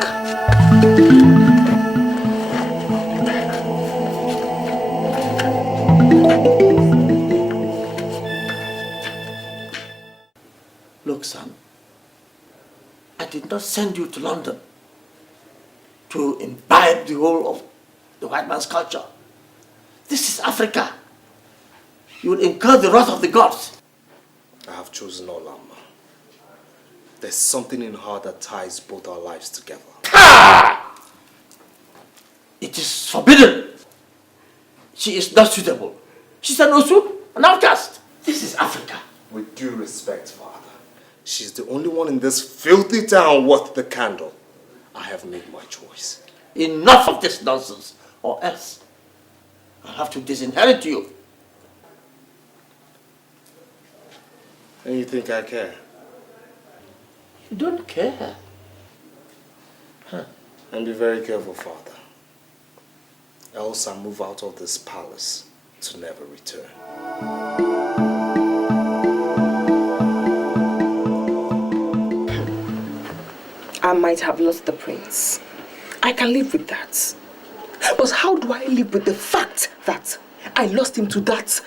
Look, son, I did not send you to London to imbibe the whole of the white man's culture. This is Africa. You will incur the wrath of the gods. I have chosen Olama. There's something in her that ties both our lives together. Ah! It is forbidden. She is not suitable. She's an Osu, an outcast. This is Africa. With due respect, Father, she's the only one in this filthy town worth the candle. I have made my choice. Enough of this nonsense, or else I'll have to disinherit you. And you think I care? You don't care. Huh. And be very careful, Father. Else I move out of this palace to never return. I might have lost the prince. I can live with that. But how do I live with the fact that I lost him to that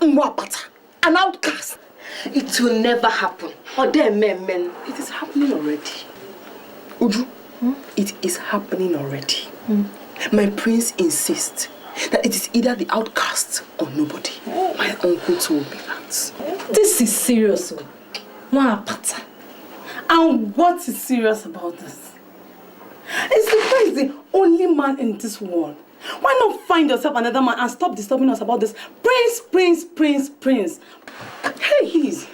Mwapata, an outcast? It will never happen. Or there, men. It is happening already. Uju, it is happening already. My prince insists that it is either the outcast or nobody. My uncle told me that. This is serious, Mwapata. And what is serious about this? Is the prince the only man in this world? Why not find yourself another man and stop disturbing us about this prince? Hey, he's...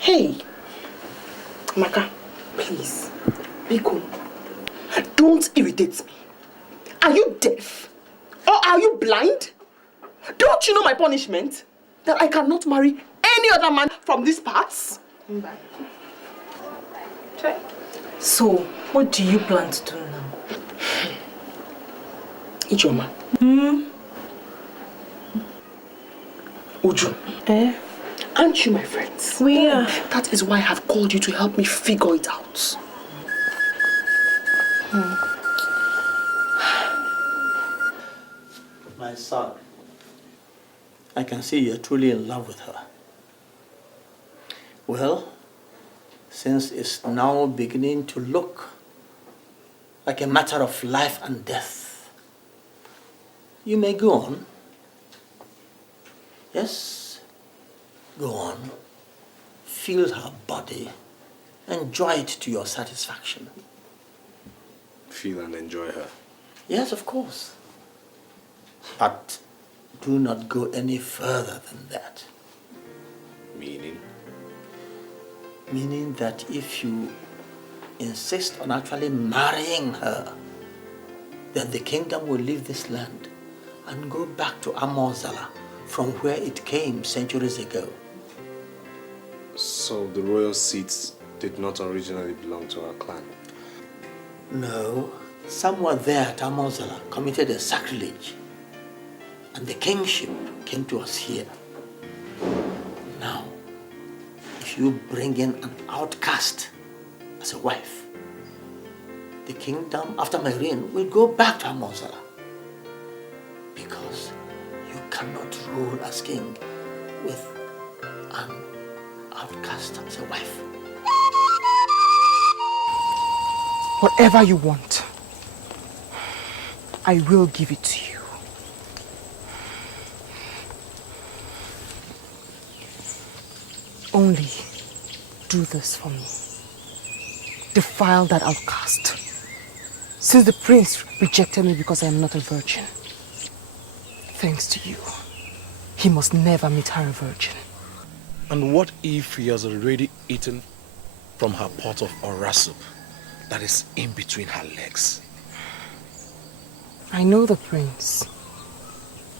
Hey, Maka, please, Biko, don't irritate me. Are you deaf? Or are you blind? Don't you know my punishment? That I cannot marry any other man from these parts? So, what do you plan to do now? Ijoma. Uju. Aren't you my friends? We are. That is why I have called you to help me figure it out. My son, I can see you're truly in love with her. Well, since it's now beginning to look like a matter of life and death, you may go on. Yes, go on. Feel her body. Enjoy it to your satisfaction. Feel and enjoy her. Yes, of course. But do not go any further than that. Meaning? Meaning that if you insist on actually marrying her, then the kingdom will leave this land and go back to Amozala from where it came centuries ago. So the royal seats did not originally belong to our clan? No, someone there at Amozala committed a sacrilege, and the kingship came to us here. Now, if you bring in an outcast as a wife, the kingdom after my reign will go back to Amozala, because you cannot rule as king with an outcast as a wife. Whatever you want, I will give it to you. Only do this for me. Defile that outcast. Since the prince rejected me because I am not a virgin, thanks to you, he must never meet her a virgin. And what if he has already eaten from her pot of ora soup that is in between her legs? I know the prince.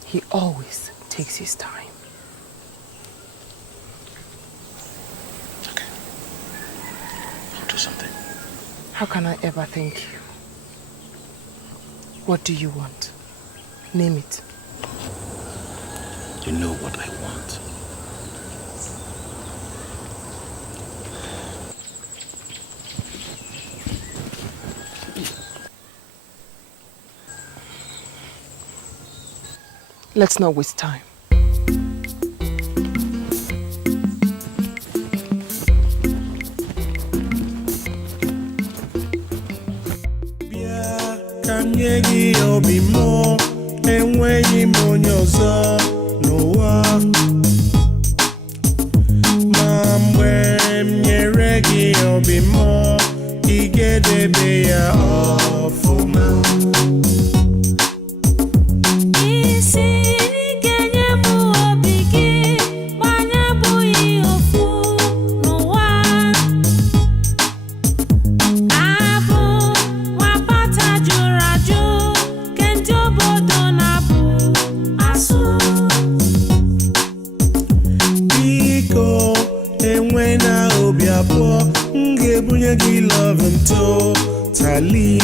He always takes his time. Okay. I'll do something. How can I ever thank you? What do you want? Name it. You know what I want. Let's not waste time. Kanyegi obimo enweghị m onye ọzọ n'ụwa ma mgbe m nyere gị obimo ị ga-edebe ya ọfụma. Love him totally.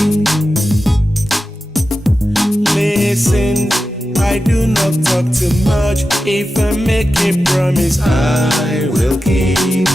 Listen, I do not talk too much. If I make a promise, I will keep.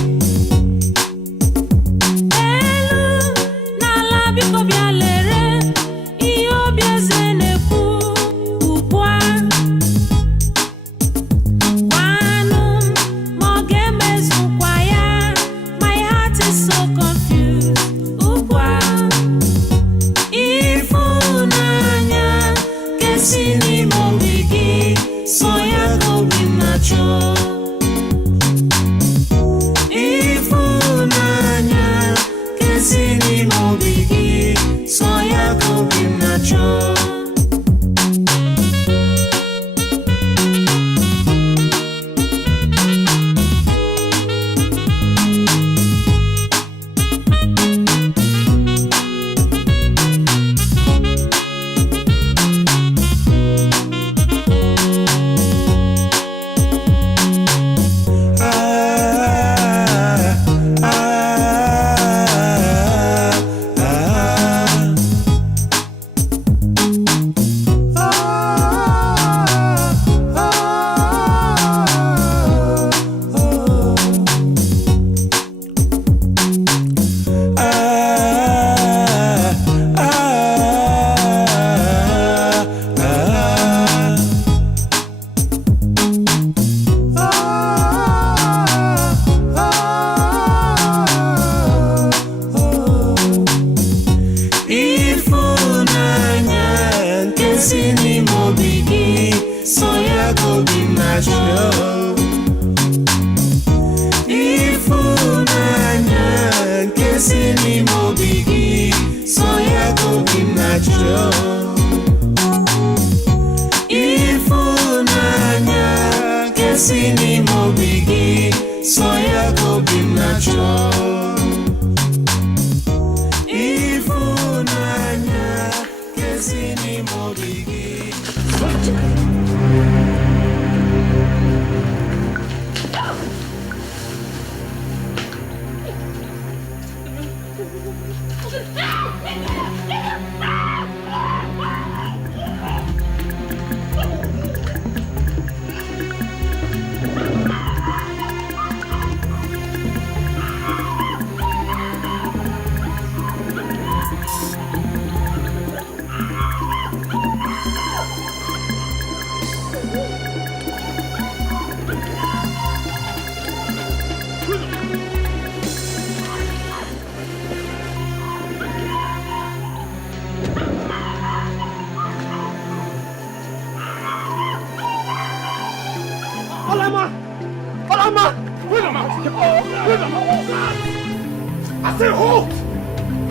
I say halt!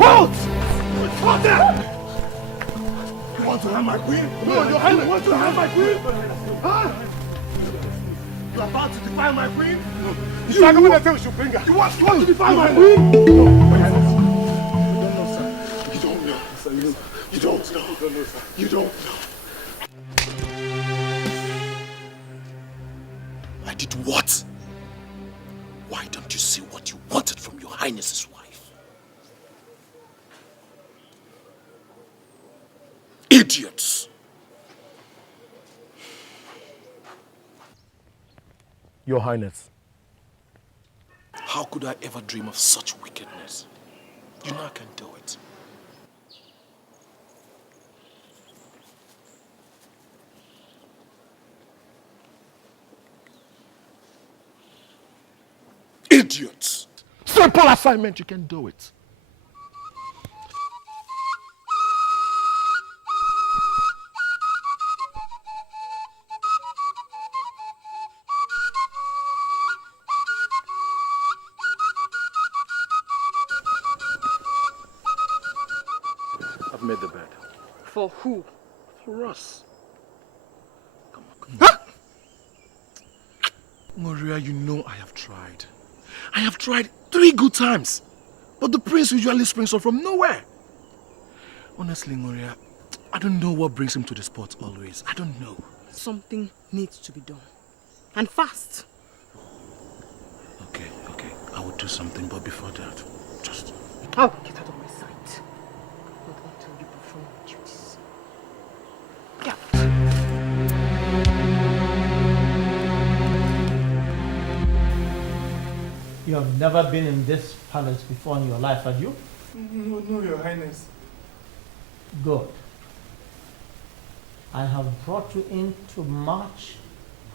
Halt! Father! You want to harm my queen? No, Your Highness! You want to harm my queen? Huh? You are about to defile my queen? No. You are going to tell we should bring her. You want to defile my queen? No, Your Highness. You don't know, sir. You don't know. You don't know. You don't know. I did what? Why don't you see what you wanted from Your Highness's wife? Idiots! Your Highness. How could I ever dream of such wickedness? You know I can do it. Idiots! Simple assignment, you can do it. I've made the bed. For who? For us. Come on. Huh? Maria, you know I have tried. I have tried 3 good times. But the prince usually springs up from nowhere. Honestly, Maria, I don't know what brings him to the spot always. I don't know. Something needs to be done. And fast. Okay. I will do something, but before that, just... Oh, get out of my sight. Not until you perform your duties. Get You have never been in this palace before in your life, have you? No, Your Highness. Good. I have brought you in to march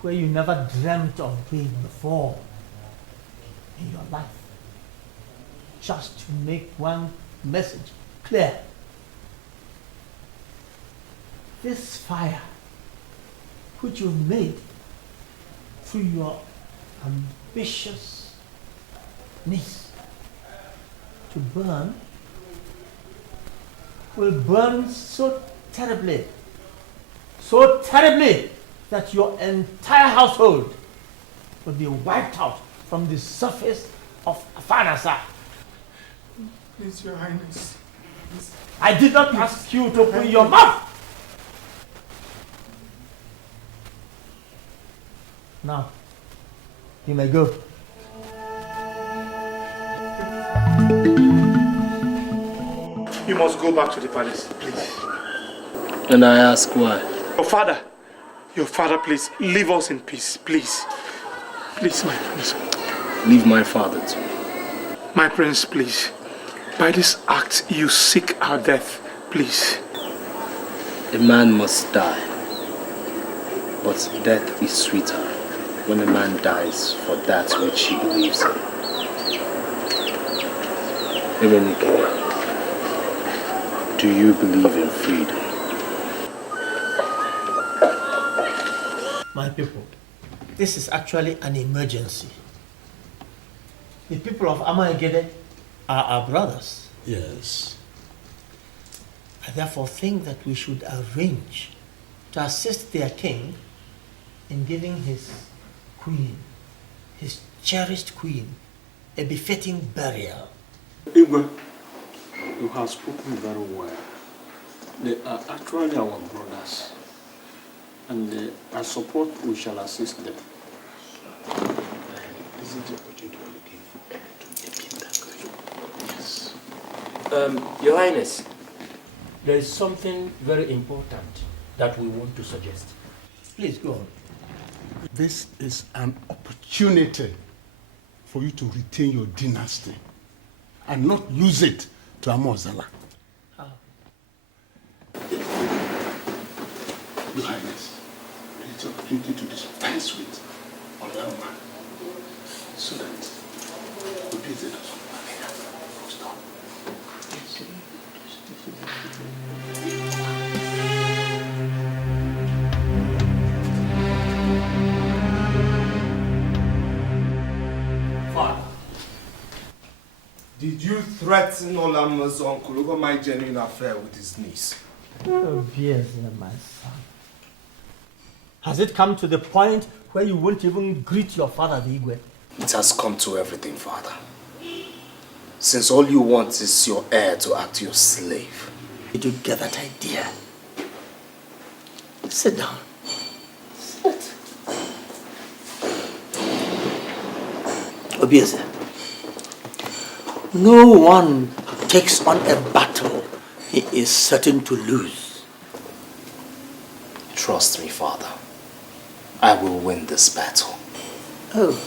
where you never dreamt of being before in your life. Just to make one message clear. This fire which you've made through your ambitious needs to burn will burn so terribly that your entire household will be wiped out from the surface of Afanasa. Please, Your Highness. Please. I did not ask you to open your mouth. Now, you may go. You must go back to the palace, please. And I ask why? Your father, please, leave us in peace, please. Please, my prince. Leave my father too. My prince, please. By this act, you seek our death, please. A man must die. But death is sweeter when a man dies for that which he believes in. Emenike, do you believe in freedom? My people, this is actually an emergency. The people of Amaegede are our brothers. Yes. I therefore think that we should arrange to assist their king in giving his queen, his cherished queen, a befitting burial. Igwe, you have spoken very well. They are actually our brothers, and I support we shall assist them. Isn't the opportunity we're looking for to make him that great? Yes. Your Highness, there is something very important that we want to suggest. Please go on. This is an opportunity for you to retain your dynasty and not lose it to Amozala. Your Highness, it's an opportunity to dispense with another man so that we be the stop. Did you threaten Olama's uncle over my genuine affair with his niece? Oh, yes, my son. Has it come to the point where you won't even greet your father, the Igwe? It has come to everything, Father. Since all you want is your heir to act your slave. Did you get that idea? Sit down. Sit. Obieze, no one who takes on a battle he is certain to lose. Trust me, Father. I will win this battle. Oh,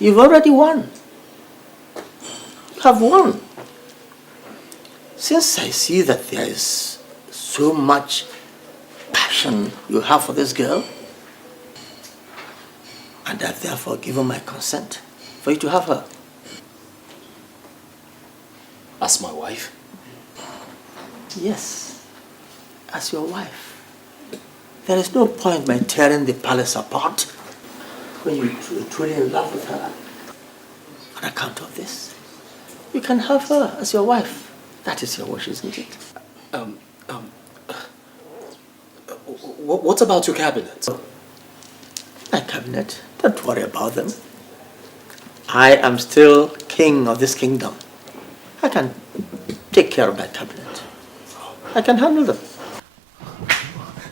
you've already won. You have won. Since I see that there is so much passion you have for this girl, and I therefore give my consent for you to have her. As my wife? Yes, as your wife. There is no point by tearing the palace apart when you're truly in love with her. On account of this, you can have her as your wife. That is your wish, isn't it? What about your cabinet? My cabinet? Don't worry about them. I am still king of this kingdom. I can take care of my cabinet. I can handle them.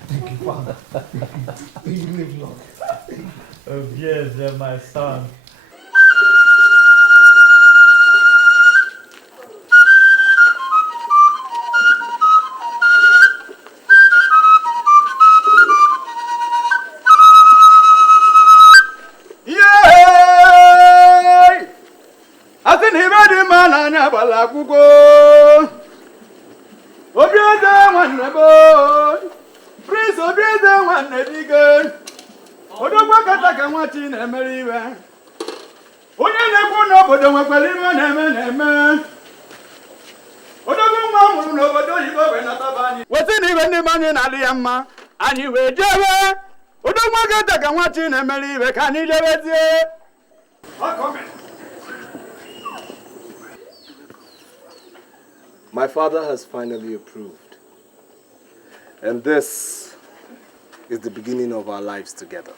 Thank you, Father. May you live long. Oh, yes, my son. Prince Obieze nwanne dike. Odogwa kataka nwati na-emere iwe. Onye na-ekwu n'obodo nwekwara iwe na-eme. Odogwa nwa mụrụ n'obodo oyibo wee nataba anyị. Weta na iwe ndị anyị na-adị ya mma. Anyị wee jebe. Odogwa kataka nwati na-emere iwe ka anyị jebezie. My father has finally approved. And this is the beginning of our lives together.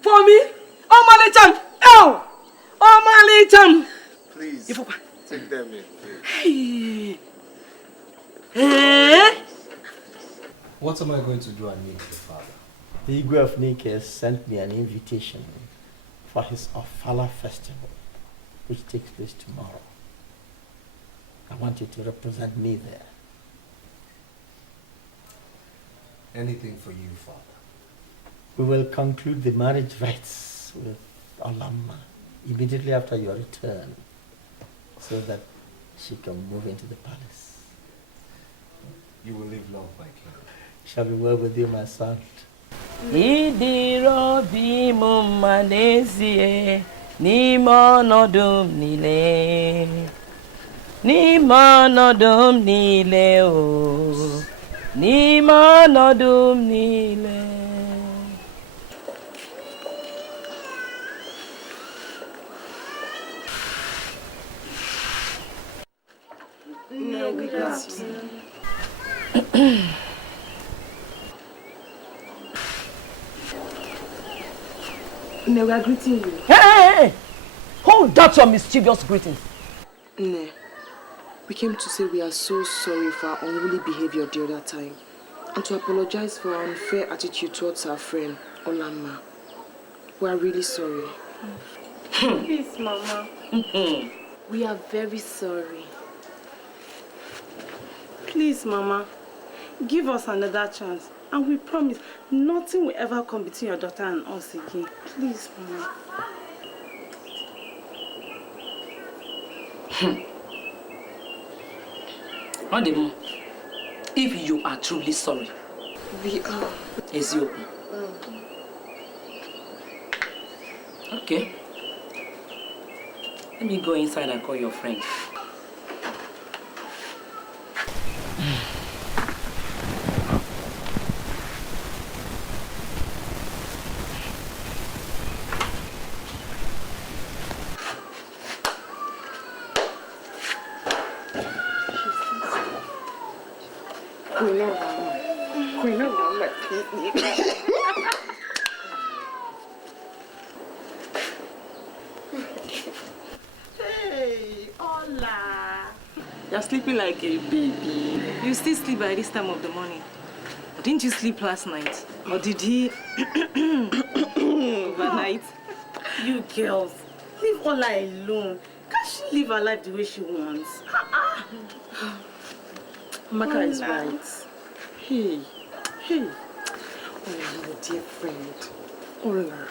For me? Oh, Malicham! Oh, Malicham! Please, take them in. What am I going to do at Nike, Father? The Igwe of Nike sent me an invitation for his Ofala festival, which takes place tomorrow. I want you to represent me there. Anything for you, Father. We will conclude the marriage rites with Olamma immediately after your return, so that she can move into the palace. You will live long, my king. Shall be well with you, my son. Idirobi mumanezie n'ọnọdụ niile ọnọdụ niile o ọnọdụ niile. No, we got you. Ne, we are greeting you. Hey! Hold that your mischievous greetings. Ne, we came to say we are so sorry for our unruly behavior the other time and to apologize for our unfair attitude towards our friend, Olamma. We are really sorry. Please, Mama. We are very sorry. Please, Mama. Give us another chance. And we promise nothing will ever come between your daughter and us again. Please, Mama. Madam, if you are truly sorry, We are. Ezuruonye. Okay. Let me go inside and call your friend. Hey, hola. You're sleeping like a baby. You still sleep by this time of the morning. Didn't you sleep last night? Or did he overnight? You girls, leave Ola alone. Can't she live her life the way she wants? Maka is right. Hey. Oh, my dear friend. Ola.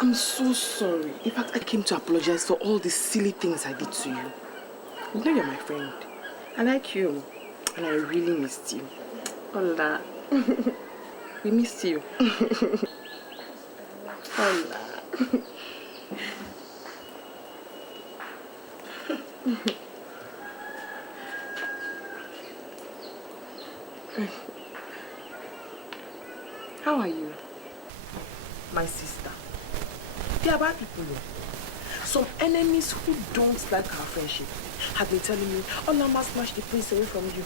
I'm so sorry. In fact, I came to apologize for all the silly things I did to you. You know you're my friend. I like you. And I really missed you. Ola. We missed you. Ola. How are you? My sister. They are bad people. Some enemies who don't like our friendship have been telling me, Ola must snatch the prince away from you.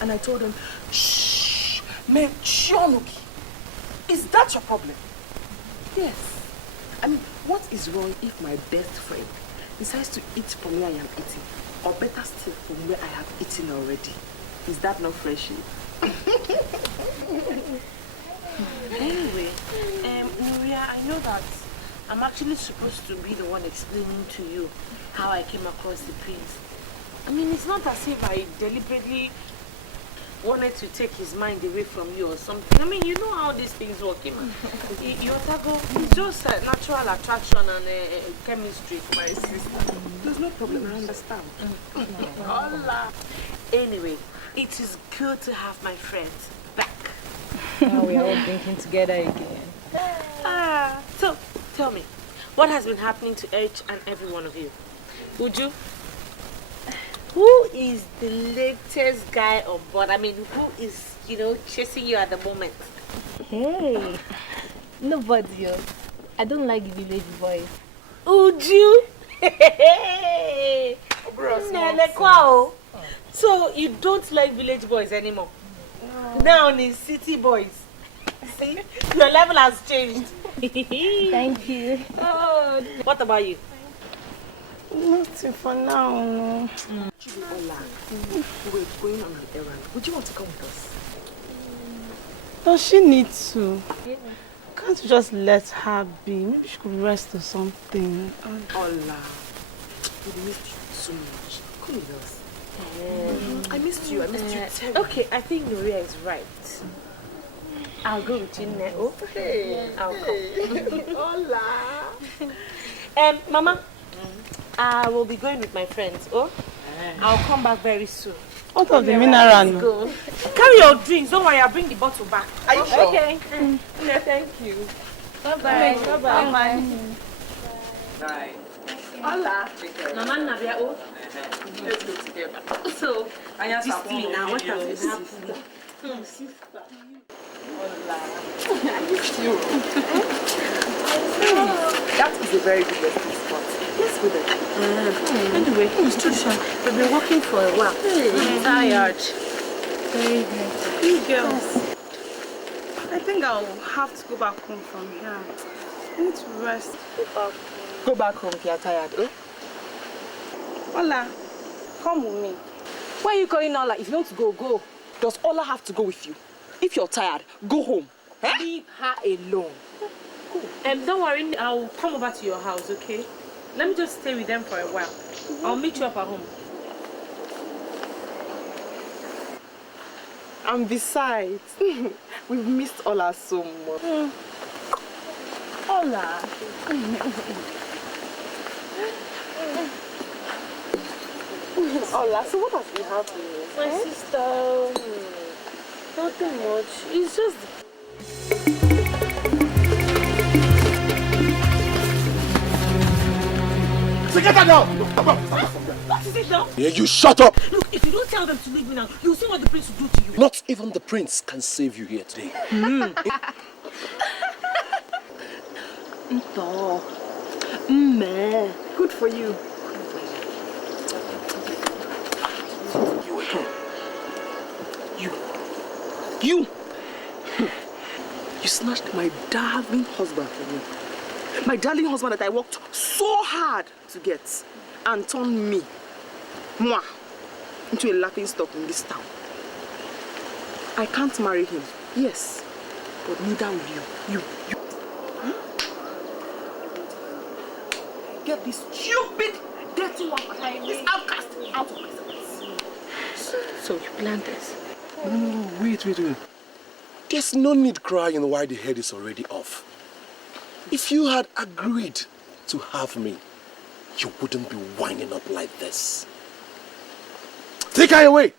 And I told them, shh, man, Chionuki, is that your problem? Yes. I mean, what is wrong if my best friend decides to eat from where I am eating? Or better still, from where I have eaten already? Is that not friendship? Anyway, Nuria, I know that I'm actually supposed to be the one explaining to you how I came across the prince. I mean, it's not as if I deliberately wanted to take his mind away from you or something. I mean, you know how these things work. It's just a natural attraction and chemistry, my sister. There's no problem, I understand. Hola. Anyway, it is good to have my friends back. Now we are all drinking together again. So, tell me, what has been happening to each and every one of you? Would you? Who is the latest guy on board? I mean, who is, chasing you at the moment? Hey, nobody else. I don't like village boys. Would you? So, you don't like village boys anymore? No. Now it's city boys. See, your level has changed. Thank you. Oh, what about you? Nothing for now, no. Ola, we're going on an errand. Would you want to come with us? Does she need to? Can't you just let her be? Maybe she could rest or something. Ola, we missed you so much. Come with us. I missed you terribly. Okay, I think Nuria is right. I'll go with you now. Okay. I'll come. Hola. Mama, I will be going with my friends. I'll come back very soon. What of the mineral? Go. Carry your drinks. Don't worry, I'll bring the bottle back. Are you sure? Okay. Yeah, thank you. Bye-bye. Bye-bye. Bye. Hola. Mama Nabia, let's go together. So, this thing now, what has been happening? Sister. Hola. That is a very good resting spot. Let's go there. Anyway, Trisha, we've been working for a while. I'm tired. Very good. You girls, I think I'll have to go back home from here. I need to rest. Go back home if you're tired, eh? Ola, come with me. Why are you calling Ola? If you want to go, go. Does Ola have to go with you? If you're tired, go home. Leave her alone. Don't worry, I'll come over to your house, okay? Let me just stay with them for a while. I'll meet you up at home. And besides, we've missed Ola so much. Ola. Ola, so what has been happening? My sister, nothing much. It's just So get her down! What is it now? Yeah, you shut up! Look, if you don't tell them to leave me now, you'll see what the prince will do to you. Not even the prince can save you here today. Nto. Mme. Good for you. You snatched my darling husband from me. My darling husband that I worked so hard to get and turned me, moi, into a laughing stock in this town. I can't marry him, yes, but neither will you. Get this stupid, dirty one behind this outcast out of my sight. So you planned this? No, wait. There's no need crying while the head is already off. If you had agreed to have me, you wouldn't be winding up like this. Take her away!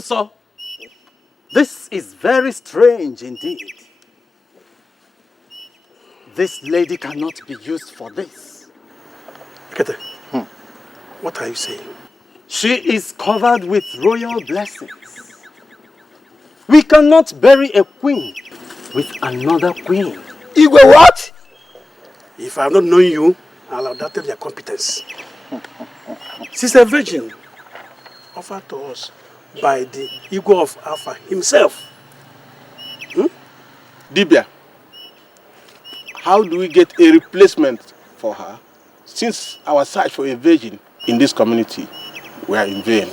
So, this is very strange indeed. This lady cannot be used for this. Kete, what are you saying? She is covered with royal blessings. We cannot bury a queen with another queen. Igwe, what? If I have not known you, I'll have doubted your competence. She's a virgin offered to us by the Igwe of Alpha himself. Dibia, how do we get a replacement for her since our search for a virgin in this community were in vain?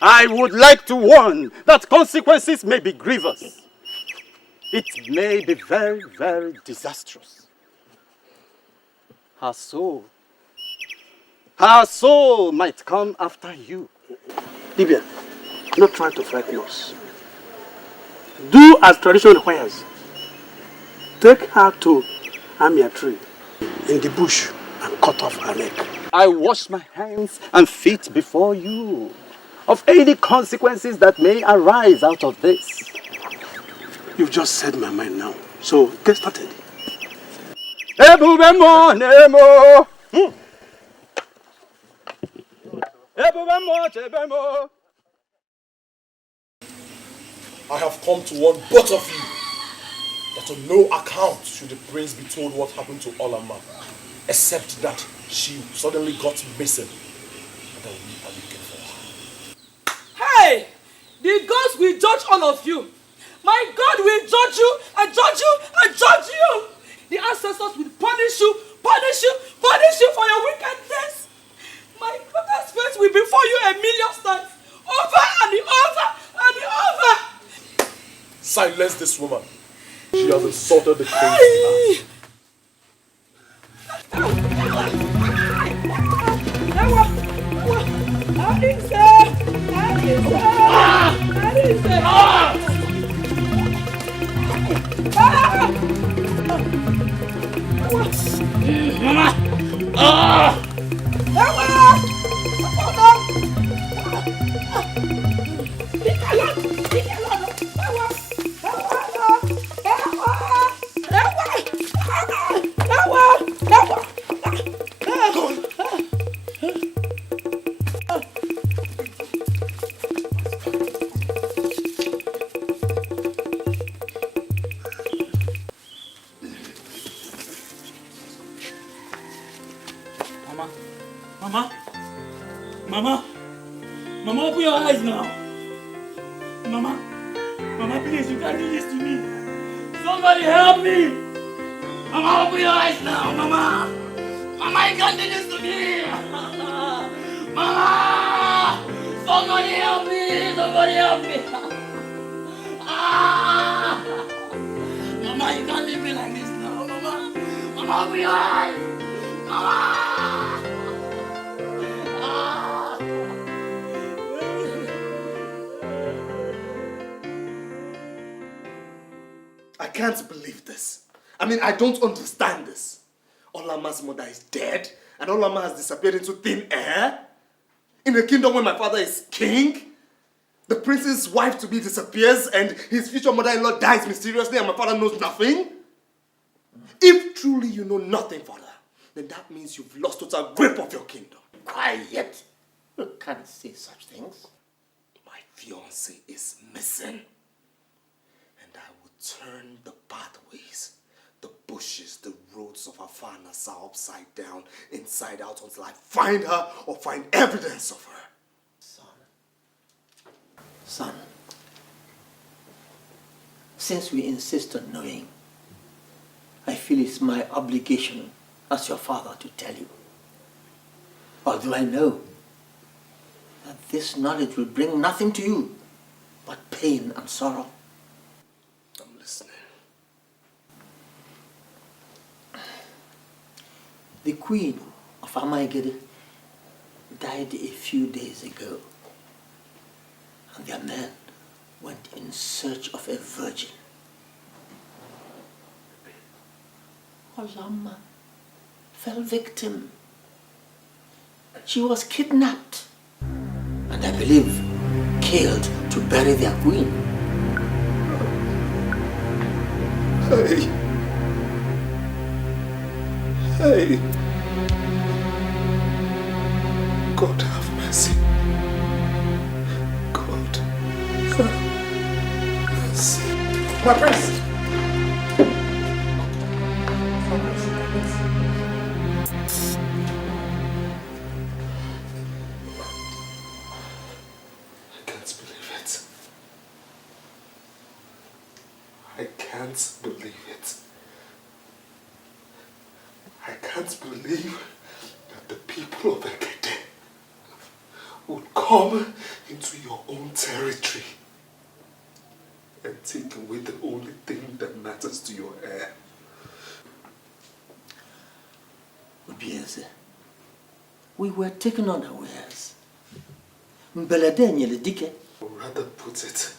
I would like to warn that consequences may be grievous. It may be very, very disastrous. Her soul might come after you. Dibia, not trying to frighten us. Do as tradition requires. Take her to Amia tree in the bush and cut off her neck. I wash my hands and feet before you of any consequences that may arise out of this. You've just said my mind now, so get started. Ebubemo nemo. I have come to warn both of you that on no account should the prince be told what happened to Olama, except that she suddenly got missing and that we are looking for her. Hey! The gods will judge all of you. My God will judge you and judge you and judge you. The ancestors will punish you for your wickedness. My brother's face will be before you 1,000,000 times. Over and over and over. Silence this woman. She has insulted the prince. Mama, open your eyes now. Mama, please, you can't do this to me. Somebody help me. Mama, open your eyes now, Mama. Mama, you can't do this to me! Mama! Somebody help me! Somebody help me! Ah! Mama, you can't leave me like this now, Mama! Mama, I'll be alright! Mama! Ah! I can't believe this. I mean, I don't understand this. Olama's mother is dead, and Olama has disappeared into thin air? In a kingdom where my father is king? The prince's wife-to-be disappears, and his future mother-in-law dies mysteriously, and my father knows nothing? If truly you know nothing, father, then that means you've lost total grip of your kingdom. Quiet. You can't say such things. My fiancé is missing. And I will turn the pathways, the bushes, the roads of Afanasa upside down, inside out, until I find her or find evidence of her. Son, since we insist on knowing, I feel it's my obligation as your father to tell you. Although I know that this knowledge will bring nothing to you but pain and sorrow. I'm listening. The queen of Amaigede died a few days ago, and their men went in search of a virgin. Olama fell victim. She was kidnapped and I believe killed to bury their queen. Hey. Hey. God have mercy. God have mercy. My prince! I can't believe it. I can't believe that the people of Ekete would come into your own territory and take away the only thing that matters to your heir. Obieze, we were taken unawares. Mbelede nyele dike. Or rather put it,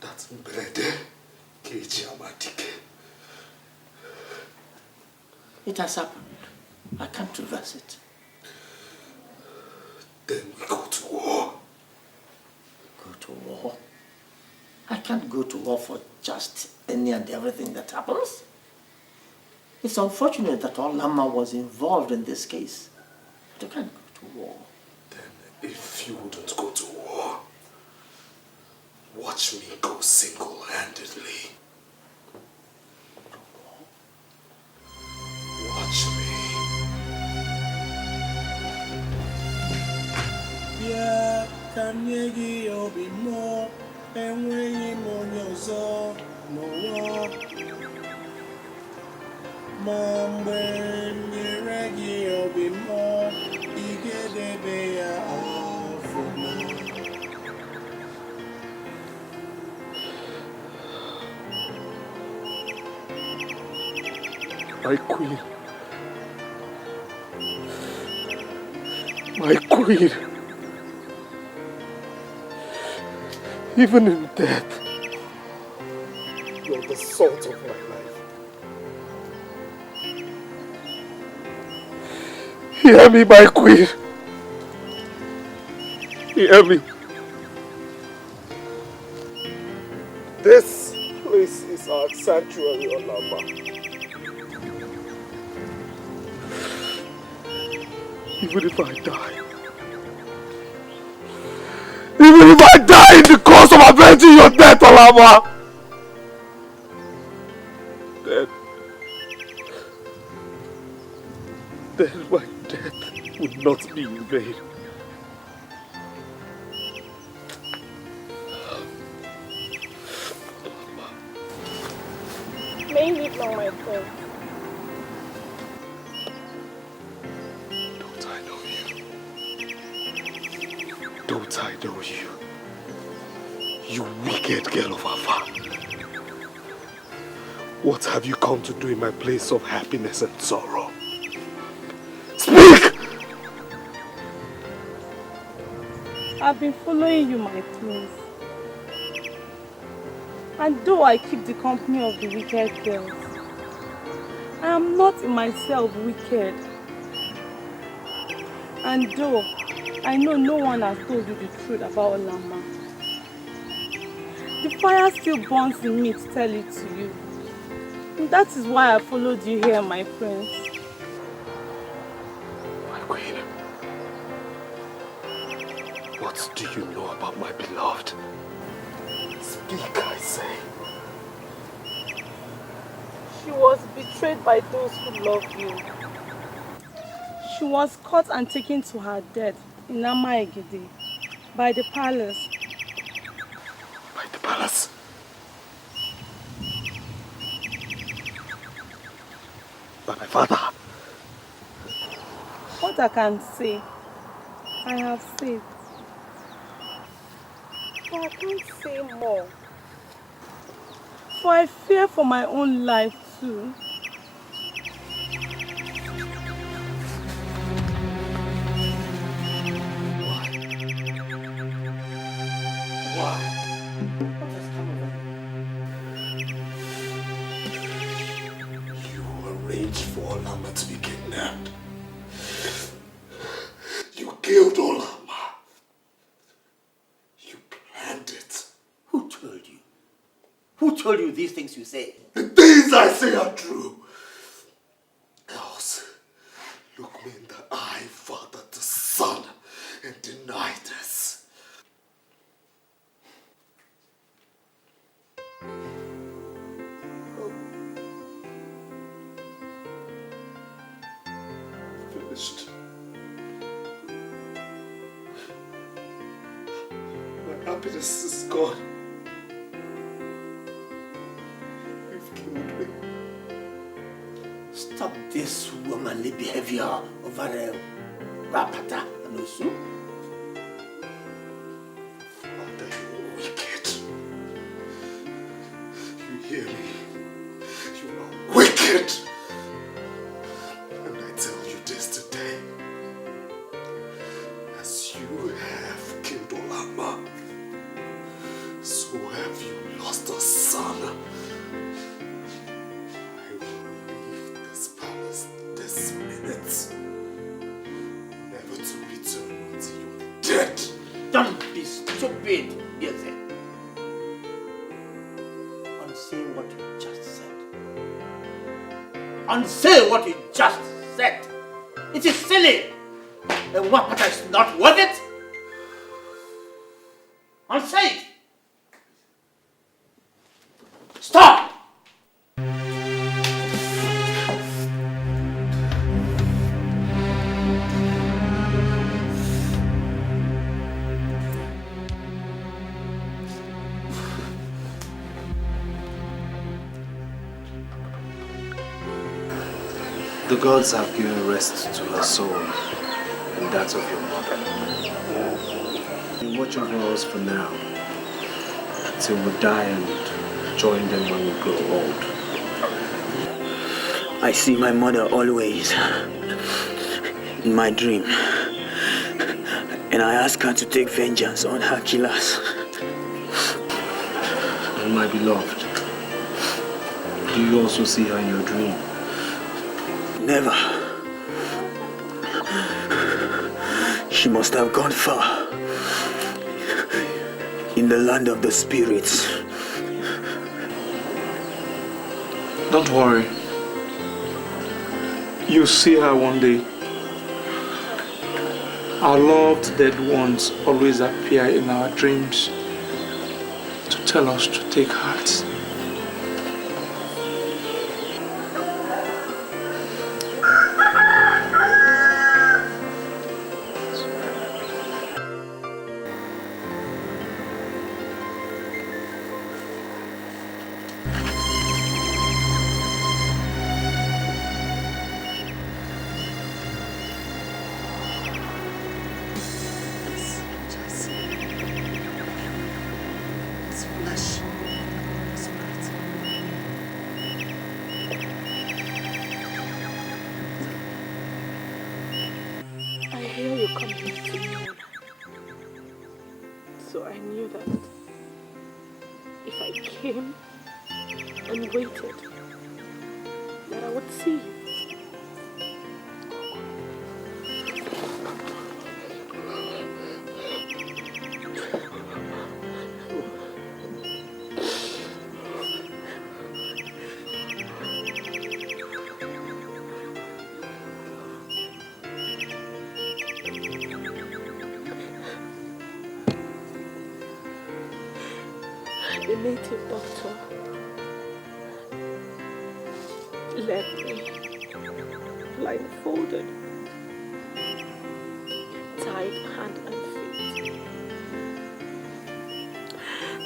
that Mbelede keji amadike. It has happened. I can't reverse it. Then we go to war. Go to war? I can't go to war for just any and everything that happens. It's unfortunate that Olama was involved in this case. But I can't go to war. Then if you wouldn't go to war, watch me go single-handedly. Watch me. Yeah, can you give obi more and when you monyozo no Mambe niregi obi more igedebe ya afuna. My queen. My queen. Even in death, you're the salt of my life. Hear me, my queen. Hear me. This place is our sanctuary, Olama. Even if I die, even if I die in the course of avenging your death, Olama, then my death would not be in vain. May you live long, my friend. know you. You wicked girl of Afa. What have you come to do in my place of happiness and sorrow? Speak! I've been following you, my prince. And though I keep the company of the wicked girls, I am not in myself wicked. And though I know no one has told you the truth about Olama, the fire still burns in me to tell it to you. And that is why I followed you here, my prince. My queen, what do you know about my beloved? Speak, I say. She was betrayed by those who love you. She was caught and taken to her death in Amaegede by the palace. By the palace? By my father? What I can say, I have said. But I can't say more. For I fear for my own life too. Arranged for Olama to be kidnapped. You killed Olama. You planned it. Who told you? Who told you these things you say? The things I say are true. Else, look me in the eye, father to son, and deny this. Finished. My happiness is gone. You've killed me. Stop this womanly behavior over Rapata and Osu. Father, you're wicked. You hear me? You are wicked. And I tell you this today. As you have killed Olama, so have you lost a son. I will leave this palace this minute, never to return until you're dead. Don't be stupid, Yeze. Unsay what you just said. Unsay what you just said. It is silly. The Wapata is not worth it. Unsay it. Stop! The gods have given rest to her soul and that of your mother. You watch over us for now, till we die and join them when we grow old. I see my mother always in my dream, and I ask her to take vengeance on her killers. And my beloved, do you also see her in your dream? Never. She must have gone far in the land of the spirits. Don't worry. You'll see her one day. Our loved dead ones always appear in our dreams to tell us to take heart. hear you come back to me. So I knew that if I came and waited, that I would see you. The native doctor left me blindfolded, tied hand and feet.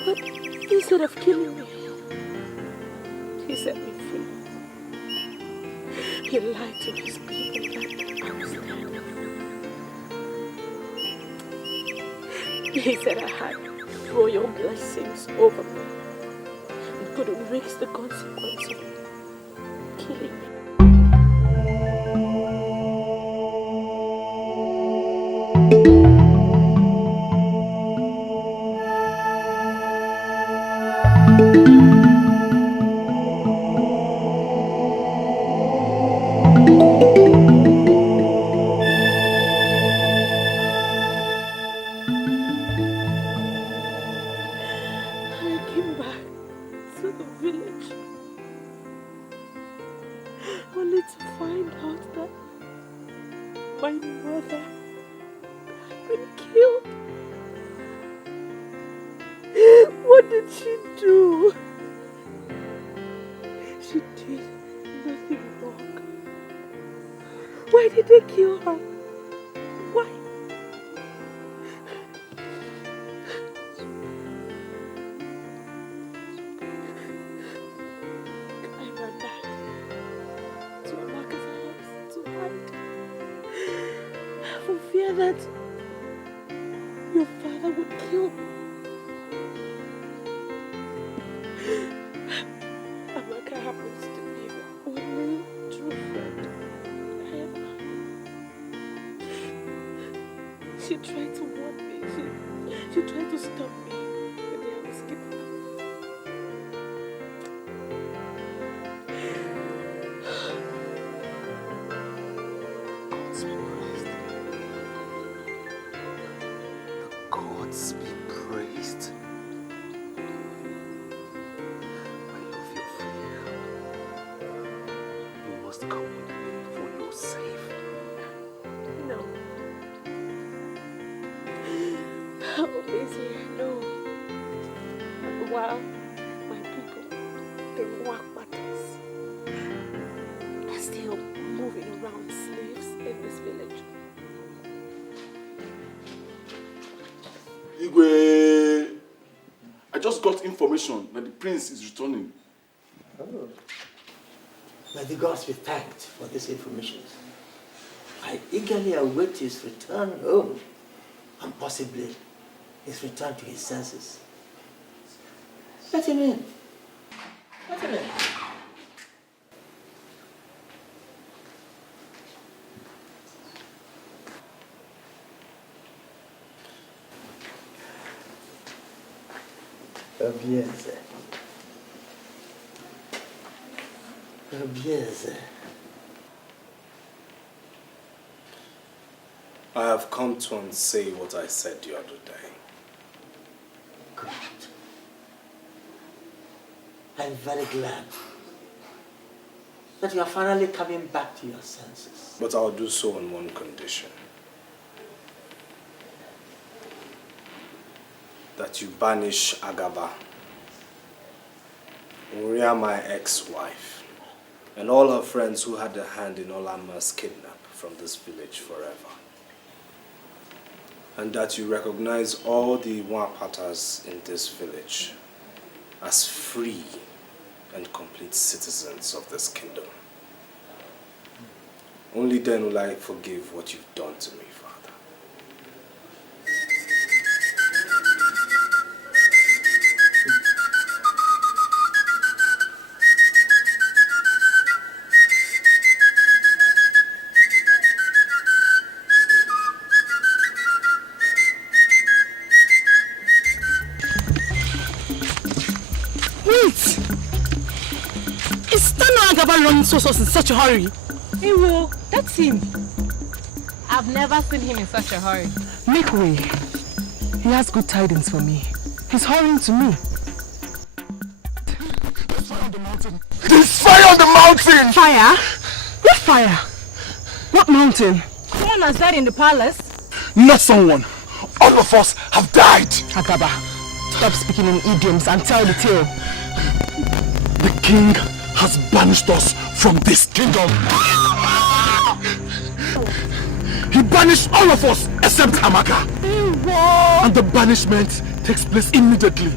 But instead of killing me, he set me free. He lied to his people that I was dead. He said I had royal blessings over me and couldn't risk the consequence of killing me. Only to find out that my mother had been killed. What did she do? She did nothing wrong. Why did they kill her? Why? I ran back to Amaka's house to hide. For fear that your father would kill me. Amaka happens to be the only true friend I ever had. She tried to warn me. She tried to stop me the day I was kidnapped. Gods be praised. I love your free now. You must come with me for your safe. No. Oh, Izzy, no. While my people, the blockbusters, are still moving around slaves in this village. Igwe, I just got information that the prince is returning. Oh. May the gods be thanked for this information. I eagerly await his return home and possibly his return to his senses. Let him in. Let him in. Bien, sir. Bien, sir. I have come to unsay what I said the other day. Good. I'm very glad that you are finally coming back to your senses. But I'll do so on one condition. That you banish Agaba, Uria, my ex-wife, and all her friends who had a hand in Olamma's kidnap from this village forever. And that you recognize all the Wapatas in this village as free and complete citizens of this kingdom. Only then will I forgive what you've done to me, Father. man saw us in such a hurry? Hey, well, that's him. I've never seen him in such a hurry. Make way. He has good tidings for me. He's hurrying to me. There's fire on the mountain! There's fire on the mountain! Fire? What fire? What mountain? Someone has died in the palace. Not someone. All of us have died. Agaba, stop speaking in idioms and tell the tale. The king has banished us from this kingdom. He banished all of us except Amaka. And the banishment takes place immediately.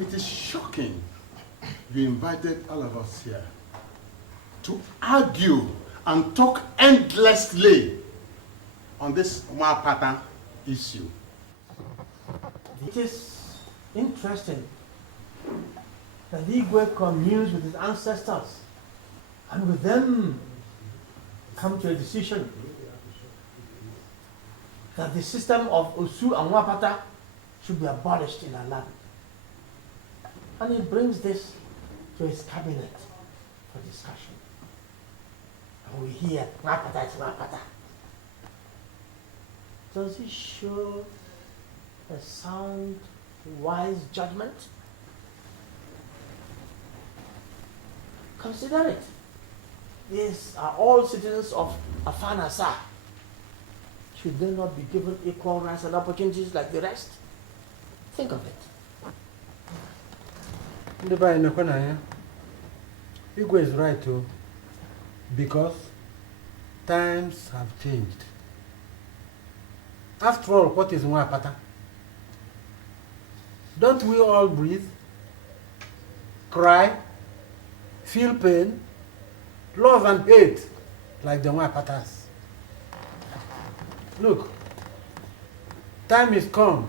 It is shocking you invited all of us here to argue and talk endlessly on this Nwapata issue. It is interesting that Igwe communes with his ancestors and with them come to a decision that the system of Osu and Nwapata should be abolished in our land. And he brings this to his cabinet for discussion. And we hear, Nwapata is Nwapata. Does he show a sound, wise judgment? Consider it. These are all citizens of Afanasa. Should they not be given equal rights and opportunities like the rest? Think of it. Igwe is right too, because times have changed. After all, what is Nwapata? Don't we all breathe, cry, feel pain, love and hate like the Nwapatas? Look, time is come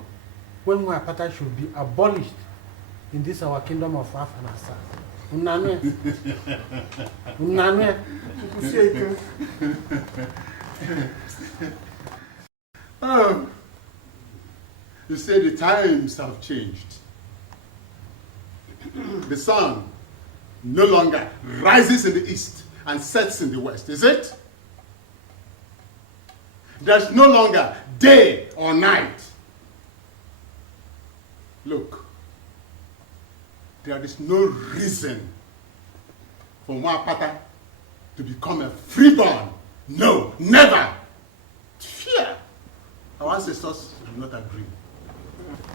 when Nwapata should be abolished in this our kingdom of Afanasa. Unanwe. Oh, you say the times have changed. The sun no longer rises in the east and sets in the west, is it? There's no longer day or night. Look, there is no reason for Nwapata to become a freeborn. No, never. Fear. Our ancestors do not agree.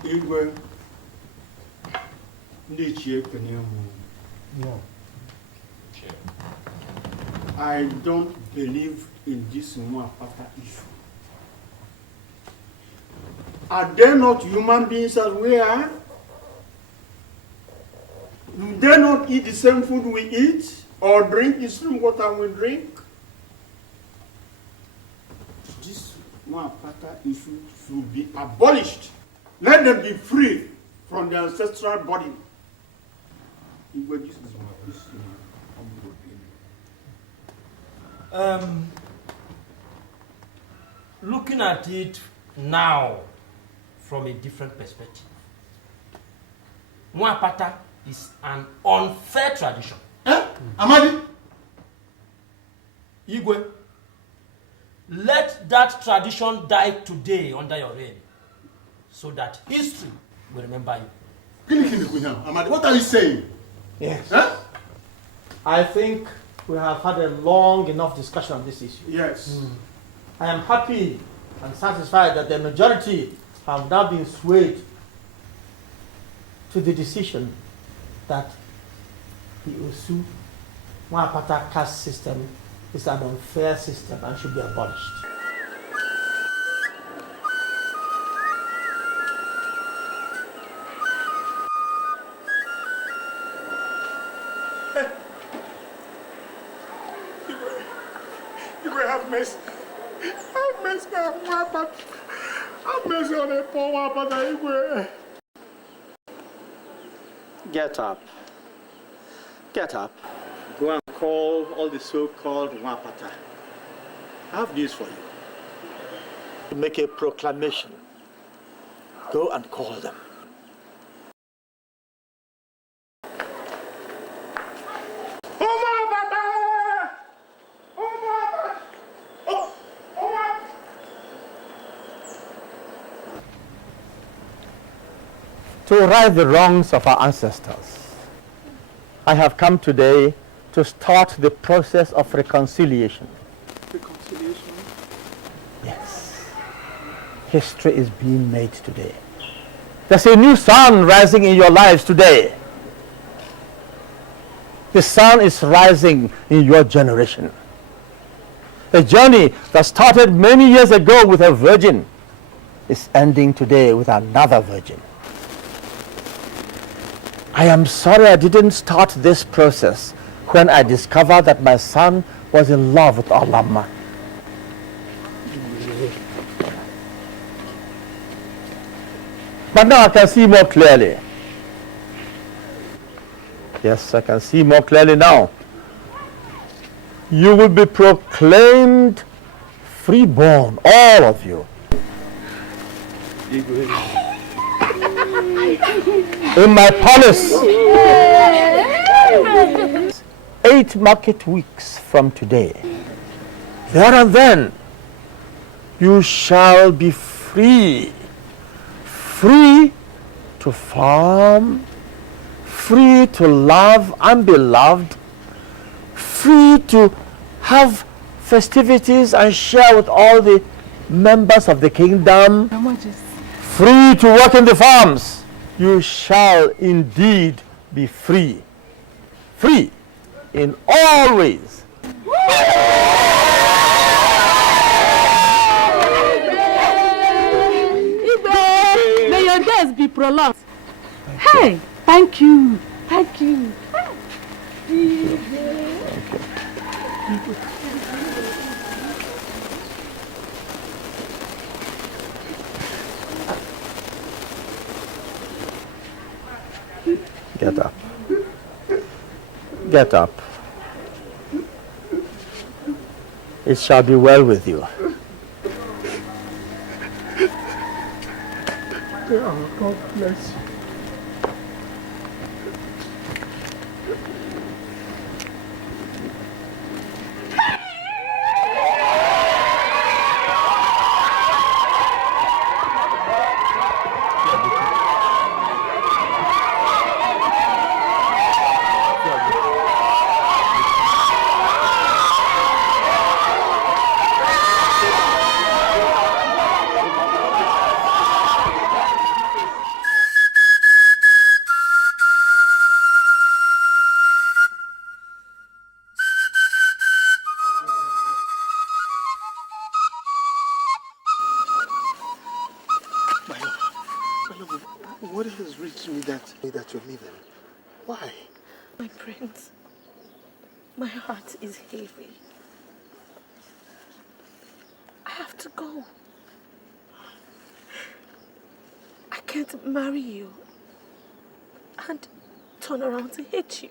Igwe, no. I don't believe in this Nwapata issue. Are they not human beings as we are? Do they not eat the same food we eat or drink the same water we drink? This Nwapata issue should be abolished. Let them be free from their ancestral body. Looking at it now from a different perspective, Nwapata is an unfair tradition. Amadi? Igwe, let that tradition die today under your reign, so that history will remember you. Amadi, what are you saying? Yes. Huh? I think we have had a long enough discussion on this issue. Yes. I am happy and satisfied that the majority have now been swayed to the decision that the Osu Nwapata caste system is an unfair system and should be abolished. You have mercy. Have mercy on Nwapata. Have mercy on the poor Nwapata. Get up. Get up. Go and call all the so-called Nwapata. I have news for you. to make a proclamation. Go and call them. To right the wrongs of our ancestors, I have come today to start the process of reconciliation. Reconciliation? Yes. History is being made today. There's a new sun rising in your lives today. The sun is rising in your generation. A journey that started many years ago with a virgin is ending today with another virgin. I am sorry I didn't start this process when I discovered that my son was in love with Olamma. But now I can see more clearly. Yes, I can see more clearly now. You will be proclaimed freeborn, all of you. In my palace, 8 market weeks from today, there and then, you shall be free. Free to farm, free to love and be loved, free to have festivities and share with all the members of the kingdom, free to work in the farms. You shall indeed be free. Free in all ways. May your days be prolonged. Hey, thank you. Thank you. Get up. Get up. It shall be well with you. God bless you. What has reached me that you're leaving? Why? My prince, my heart is heavy. I have to go. I can't marry you and turn around to hate you.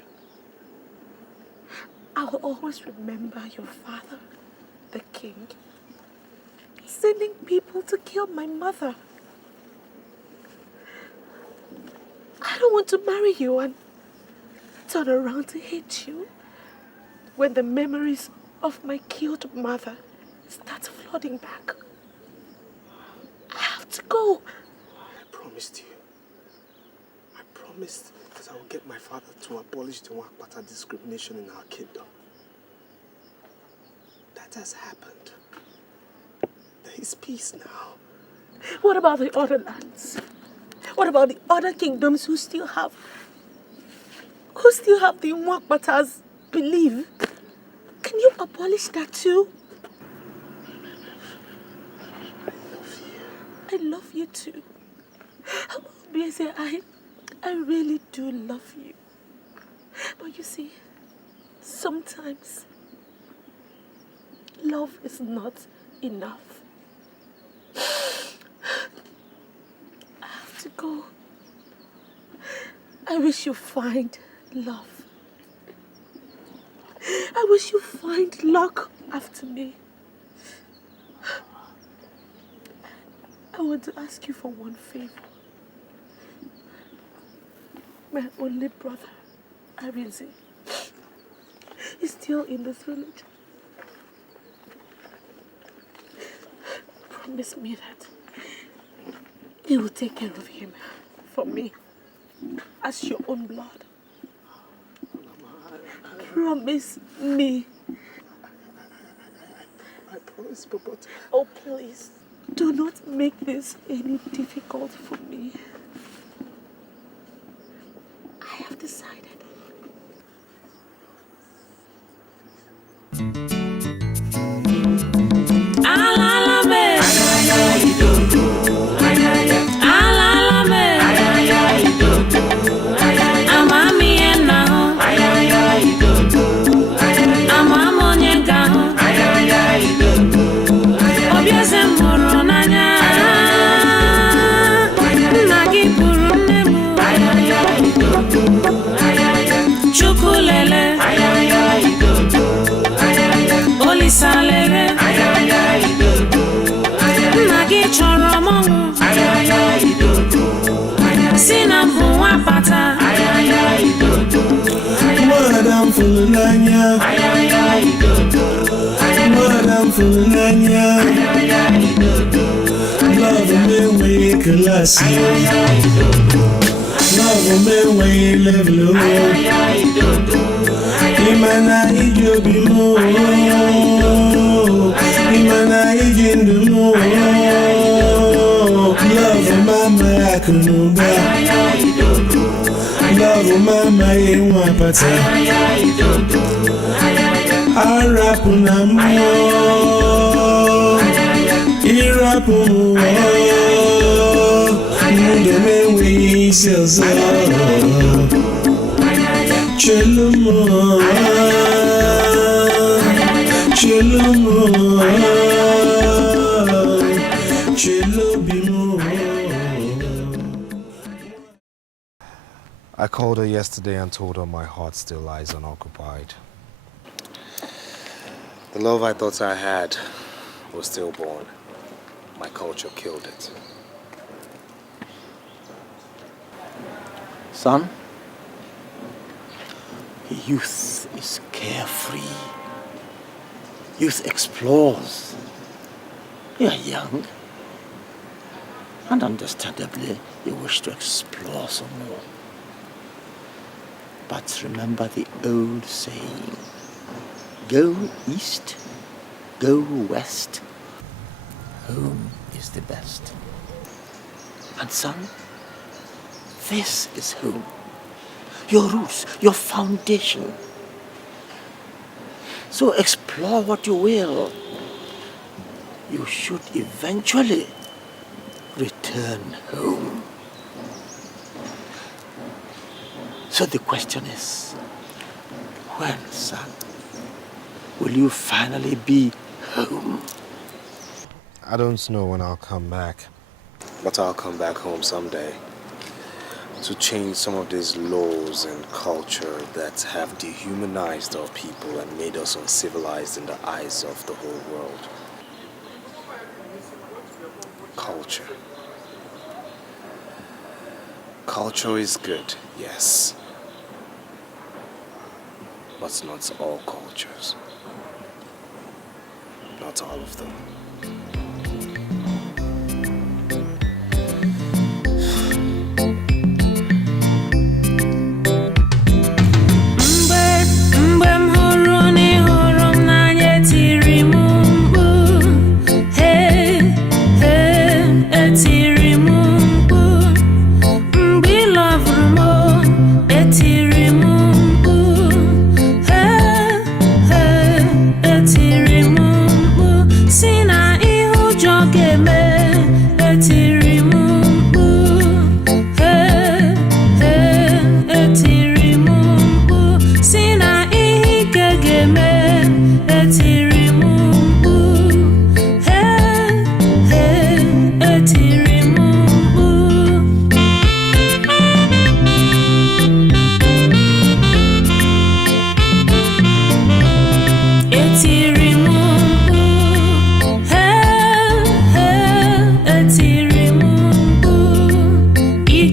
I will always remember your father, the king, sending people to kill my mother. I don't want to marry you and turn around to hate you when the memories of my killed mother start flooding back. I have to go. I promised you. I promised that I will get my father to abolish the Wakpata discrimination in our kingdom. That has happened. There is peace now. What about the other lands? What about the other kingdoms who still have the Wakpatas belief? Can you abolish that too? I love you too. I really do love you. But you see, sometimes love is not enough. I have to go. I wish you find love. I wish you find luck after me. want to ask you for one favor. My only brother, Arinze, is still in this village. Promise me that you will take care of him for me as your own blood. Promise me. I promise, but... Oh, please, do not make this any difficult for me. I have decided. Madam Fulanya, Madam Fulanya, love me when you class, love me when you level up. Imana ijobimo, Imana ijindumo, love mama akunuba. Love mama yewa pata Arapu na mo Irapu mo Mundo mewe iselza Chelumo Chelumo Chelubimo. I called her yesterday and told her my heart still lies unoccupied. The love I thought I had was stillborn. My culture killed it. Son, youth is carefree. Youth explores. You are young. And understandably, you wish to explore some more. But remember the old saying, go east, go west, home is the best. And son, this is home. Your roots, your foundation. So explore what you will. You should eventually return home. So the question is, when, son, will you finally be home? I don't know when I'll come back, but I'll come back home someday to change some of these laws and culture that have dehumanized our people and made us uncivilized in the eyes of the whole world. Culture. Culture is good, yes. But not all cultures. Not all of them. Sina iho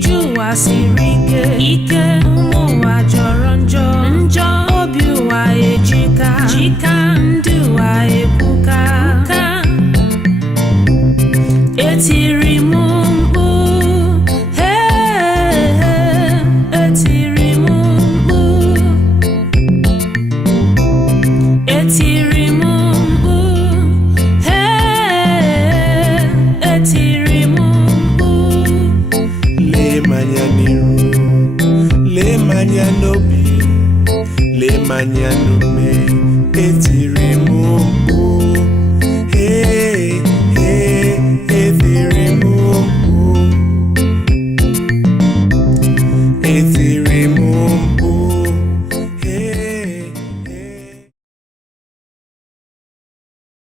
Ijuwa sirike ike ụmụwa jọrọ njọ njọ obi ụwa ejika jika ndị ụwa ebuka ka etiri m mkpu etiri m mkpu etiri m mkpu etiri m mkpu lee manya n'iru lee manya n'obi lee manya n'ume etiri